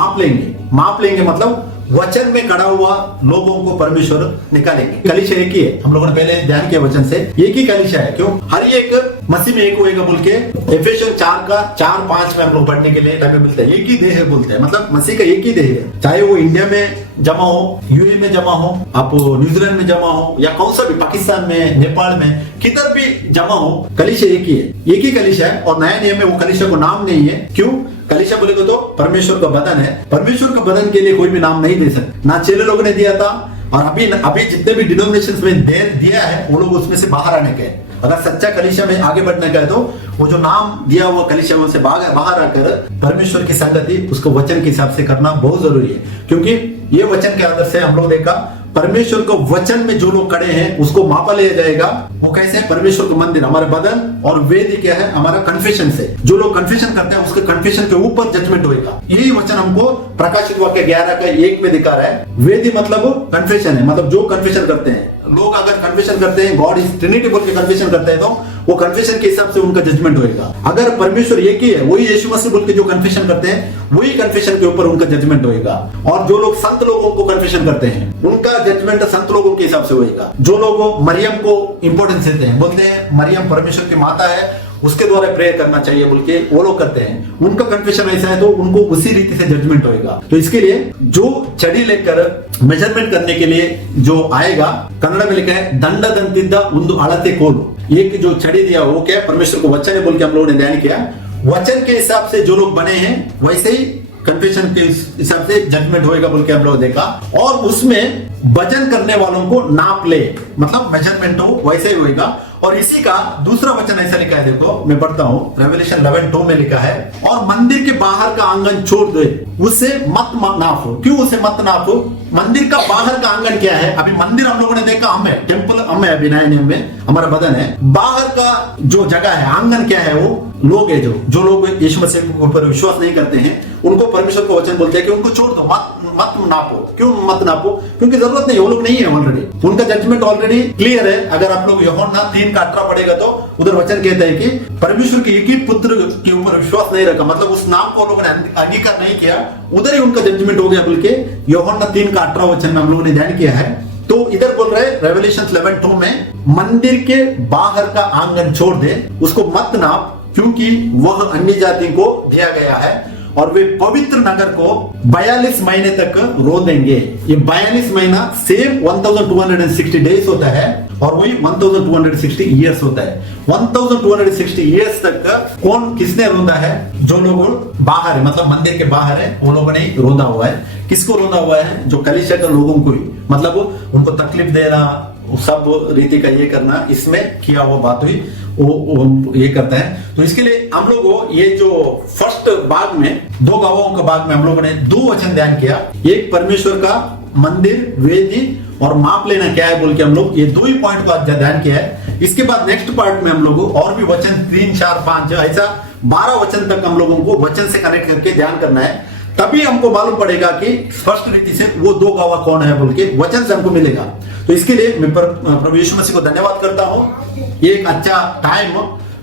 माप लेंगे मतलब वचन में खड़ा हुआ लोगों को परमेश्वर निकालेंगे। कलीसिया एक ही है, हम लोगों ने पहले ध्यान किया वचन से, एक ही कलीसिया है। क्यों, हर एक मसीह में एक होएगा बोल के एफेसियंस 4:4-5 में हम लोग पढ़ने के लिए टाइम मिलता है। एक ही देह है बोलते हैं, मतलब मसीह का एक ही देह है। चाहे वो इंडिया में जमा हो, यूए में जमा हो, आप न्यूजीलैंड में जमा हो, या कौन सा भी, पाकिस्तान में, नेपाल में, किधर भी जमा हो, कलीसिया एक ही है, एक ही कलीसिया है। और नया नियम में वो कलीसिया को नाम नहीं है। क्यों, कलीसिया बोलेगा तो परमेश्वर का बदन है। परमेश्वर का बदन के लिए कोई भी नाम नहीं दे सकते, ना चेले लोगों ने दिया था, और अभी जितने भी डिनोमिनेशंस में दिया है वो लोग उसमें से बाहर आने के। अगर सच्चा कलीसिया में आगे बढ़ने का है तो वो जो नाम दिया हुआ कलीसिया से बाहर आकर परमेश्वर की संगति, उसको वचन के हिसाब से करना बहुत जरूरी है। क्योंकि ये वचन के आदर से हम लोग देखा, परमेश्वर को वचन में जो लोग खड़े हैं उसको मापा लिया जाएगा। वो कैसे है, परमेश्वर का मंदिर हमारे बदन, और वेदी क्या है, हमारा कन्फेशन से जो लोग कन्फेशन करते हैं उसके कन्फेशन के ऊपर जजमेंट होगा। यही वचन हमको प्रकाशित वाक्य 11:1 में दिखा रहा है। वेदी मतलब कन्फेशन है, मतलब जो कन्फेशन करते हैं लोग, अगर कन्फेशन करते हैं गॉड इज ट्रिनिटी बोल के कन्फेशन करते हैं, तो वो कन्फेशन के हिसाब से उनका जजमेंट होगा। अगर परमेश्वर एक ही है, वही यीशु मसीह बोल के जो कन्फेशन करते हैं, वही कन्फेशन के ऊपर उनका जजमेंट होगा। और जो लोग संत लोगों को कन्फेशन करते हैं, उनका जजमेंट संत लोगों के हिसाब से होगा। जो लोग मरियम को इंपॉर्टेंस देते हैं, बोलते हैं मरियम परमेश्वर की माता है, उसके द्वारा प्रेयर करना चाहिए बोल के वो लोग करते हैं, उनका कन्फेशन ऐसा है तो उनको उसी रीति से जजमेंट होगा। तो इसके लिए जो छड़ी लेकर मेजरमेंट करने के लिए जो आएगा, कन्नड़ में लिखा है ದಂಡದಂತಿದ್ದ ಒಂದು ಅಳತೆ ಕೋಲು। एक जो छड़ी दिया वो क्या है, परमेश्वर को वचन है बोल के हम लोगों ने ध्यान किया। वचन के हिसाब से जो लोग बने हैं वैसे ही कन्फेशन के हिसाब से जजमेंट होएगा बोल के हम लोग देखा, और उसमें वजन करने वालों को नाप ले, मतलब मेजरमेंट हो वैसे ही होएगा। और इसी का दूसरा वचन ऐसा लिखा है, देखो मैं पढ़ता हूं, रेवलेशन 11:2 में लिखा है, और मंदिर के बाहर का आंगन छोड़ दे, उसे मत नापो। क्यों उसे मत नापो? मंदिर का बाहर का आंगन क्या है? अभी मंदिर हम लोगों ने देखा, हम है टेम्पल, हम है अभी नए नियम में हमारा बदन है। बाहर का जो जगह है, आंगन क्या है? वो लोग है, जो लोग यीशु मसीह के ऊपर विश्वास नहीं करते हैं, उनको परमेश्वर को वचन बोलते हैं कि उनको छोड़ दो, मत नापो। क्यों मत नापो? क्योंकि जरूरत नहीं, वो लोग नहीं है ऑलरेडी, उनका जजमेंट ऑलरेडी क्लियर है। अगर आप लोग यूहन्ना 3:18 पढ़ेगा तो उधर वचन कहता है कि परमेश्वर के एक ही पुत्र के ऊपर विश्वास नहीं रखा, मतलब उस नाम को लोगों ने अंगीकार नहीं किया, उधर ही उनका जजमेंट हो गया बोल के यूहन्ना 3:18 वचन में हम लोगों ने ध्यान किया है। तो इधर बोल रहे रेवलेशन 11:2 में मंदिर के बाहर का आंगन छोड़ दे, उसको मत नाप, क्योंकि वह अन्य जाति को दिया गया है और वे पवित्र नगर को 42 महीने तक रो देंगे। ये 42 महीना सेम 1260 डेज होता है और वही 1260 ईयर्स होता है। 1260 ईयर्स तक कौन किसने रोंदा है? जो लोग बाहर है, मतलब मंदिर के बाहर है, वो लोगों ने रोंदा हुआ है। किसको रोंदा हुआ है? जो कलीसिया के लोगों को ही, मतलब उनको तकलीफ देना, सब रीति का ये करना, इसमें किया हुआ बात हुई, वो ये करता है। तो इसके लिए हम लोग ये जो फर्स्ट भाग में, 2 गवाहों के भाग में हम लोगों ने 2 वचन ध्यान किया, एक परमेश्वर का मंदिर, वेदी और माप लेना क्या है बोल के हम लोग ये 2 ही पॉइंट को आज ध्यान किया है। इसके बाद नेक्स्ट पार्ट में हम लोग और भी वचन 3, 4, 5 ऐसा 12 वचन तक हम लोगों को वचन से कनेक्ट करके ध्यान करना है, तभी हमको मालूम पड़ेगा कि स्पष्ट रीति से वो 2 गवाह कौन है बोल के वचन से हमको मिलेगा। तो इसके लिए मैं प्रभु यीशु मसीह को धन्यवाद करता हूँ। ये एक अच्छा टाइम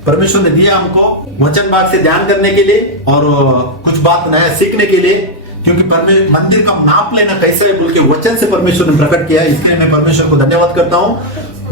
परमेश्वर ने दिया हमको वचन भाग से ध्यान करने के लिए और कुछ बात नया सीखने के लिए, क्योंकि मंदिर का नाप लेना कैसे है बोल के वचन से परमेश्वर ने प्रकट किया है। इसलिए मैं परमेश्वर को धन्यवाद करता हूँ।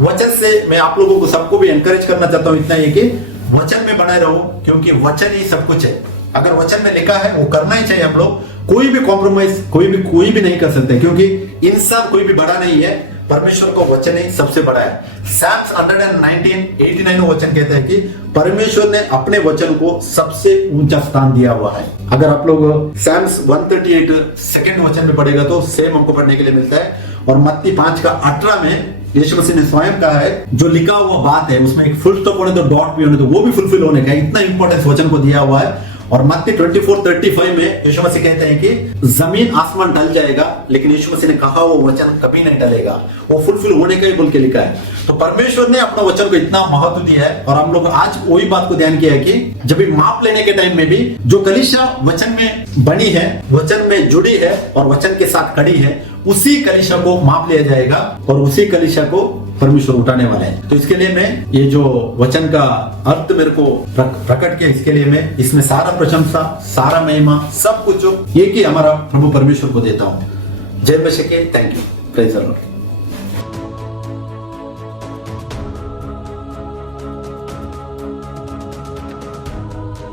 वचन से मैं आप लोगों को सबको भी एनकरेज करना चाहता हूँ इतना ही कि वचन में बने रहो, क्योंकि वचन ही सब कुछ है। अगर वचन में लिखा है वो करना ही चाहिए। हम लोग कोई भी कॉम्प्रोमाइज कोई भी नहीं कर सकते, क्योंकि इंसान कोई भी बड़ा नहीं है, परमेश्वर को वचन ही सबसे बड़ा है। Psalms 119:89 वचन कहता है कि परमेश्वर ने अपने वचन को सबसे ऊंचा स्थान दिया हुआ है। अगर आप लोग Psalms 138 सेकंड वचन में पढ़ेगा तो सेम हमको पढ़ने के लिए मिलता है। और मत्ती 5:18 में यीशु मसीह ने स्वयं कहा है, जो लिखा हुआ बात है उसमें एक फुल स्टॉप होने तो डॉट भी होने तो वो भी फुलफिल होने का, इतना इंपॉर्टेंस वचन को दिया हुआ है। और मत्ती 24:35 में यीशु मसीह कहते हैं कि जमीन आसमान टल जाएगा, लेकिन यीशु मसीह ने कहा वो वचन कभी नहीं टलेगा, वो फुलफिल होने का ही बोल के लिखा है। तो परमेश्वर ने अपना वचन को इतना महत्व दिया है। और हम लोग आज वही बात को ध्यान किया है कि जब भी माप लेने के टाइम में भी जो कलीसिया वचन में बनी है, वचन में जुड़ी है और वचन के साथ खड़ी है, उसी कलीसिया को माप लिया जाएगा और उसी कलीसिया को परमेश्वर उठाने वाला है। तो इसके लिए मैं ये जो वचन का अर्थ मेरे को प्रकट किया, इसके लिए मैं इसमें सारा प्रशंसा, सारा महिमा, सब कुछ एक ही हमारा प्रभु परमेश्वर को देता हूँ। जय मसीह के। Thank you. Praise the Lord.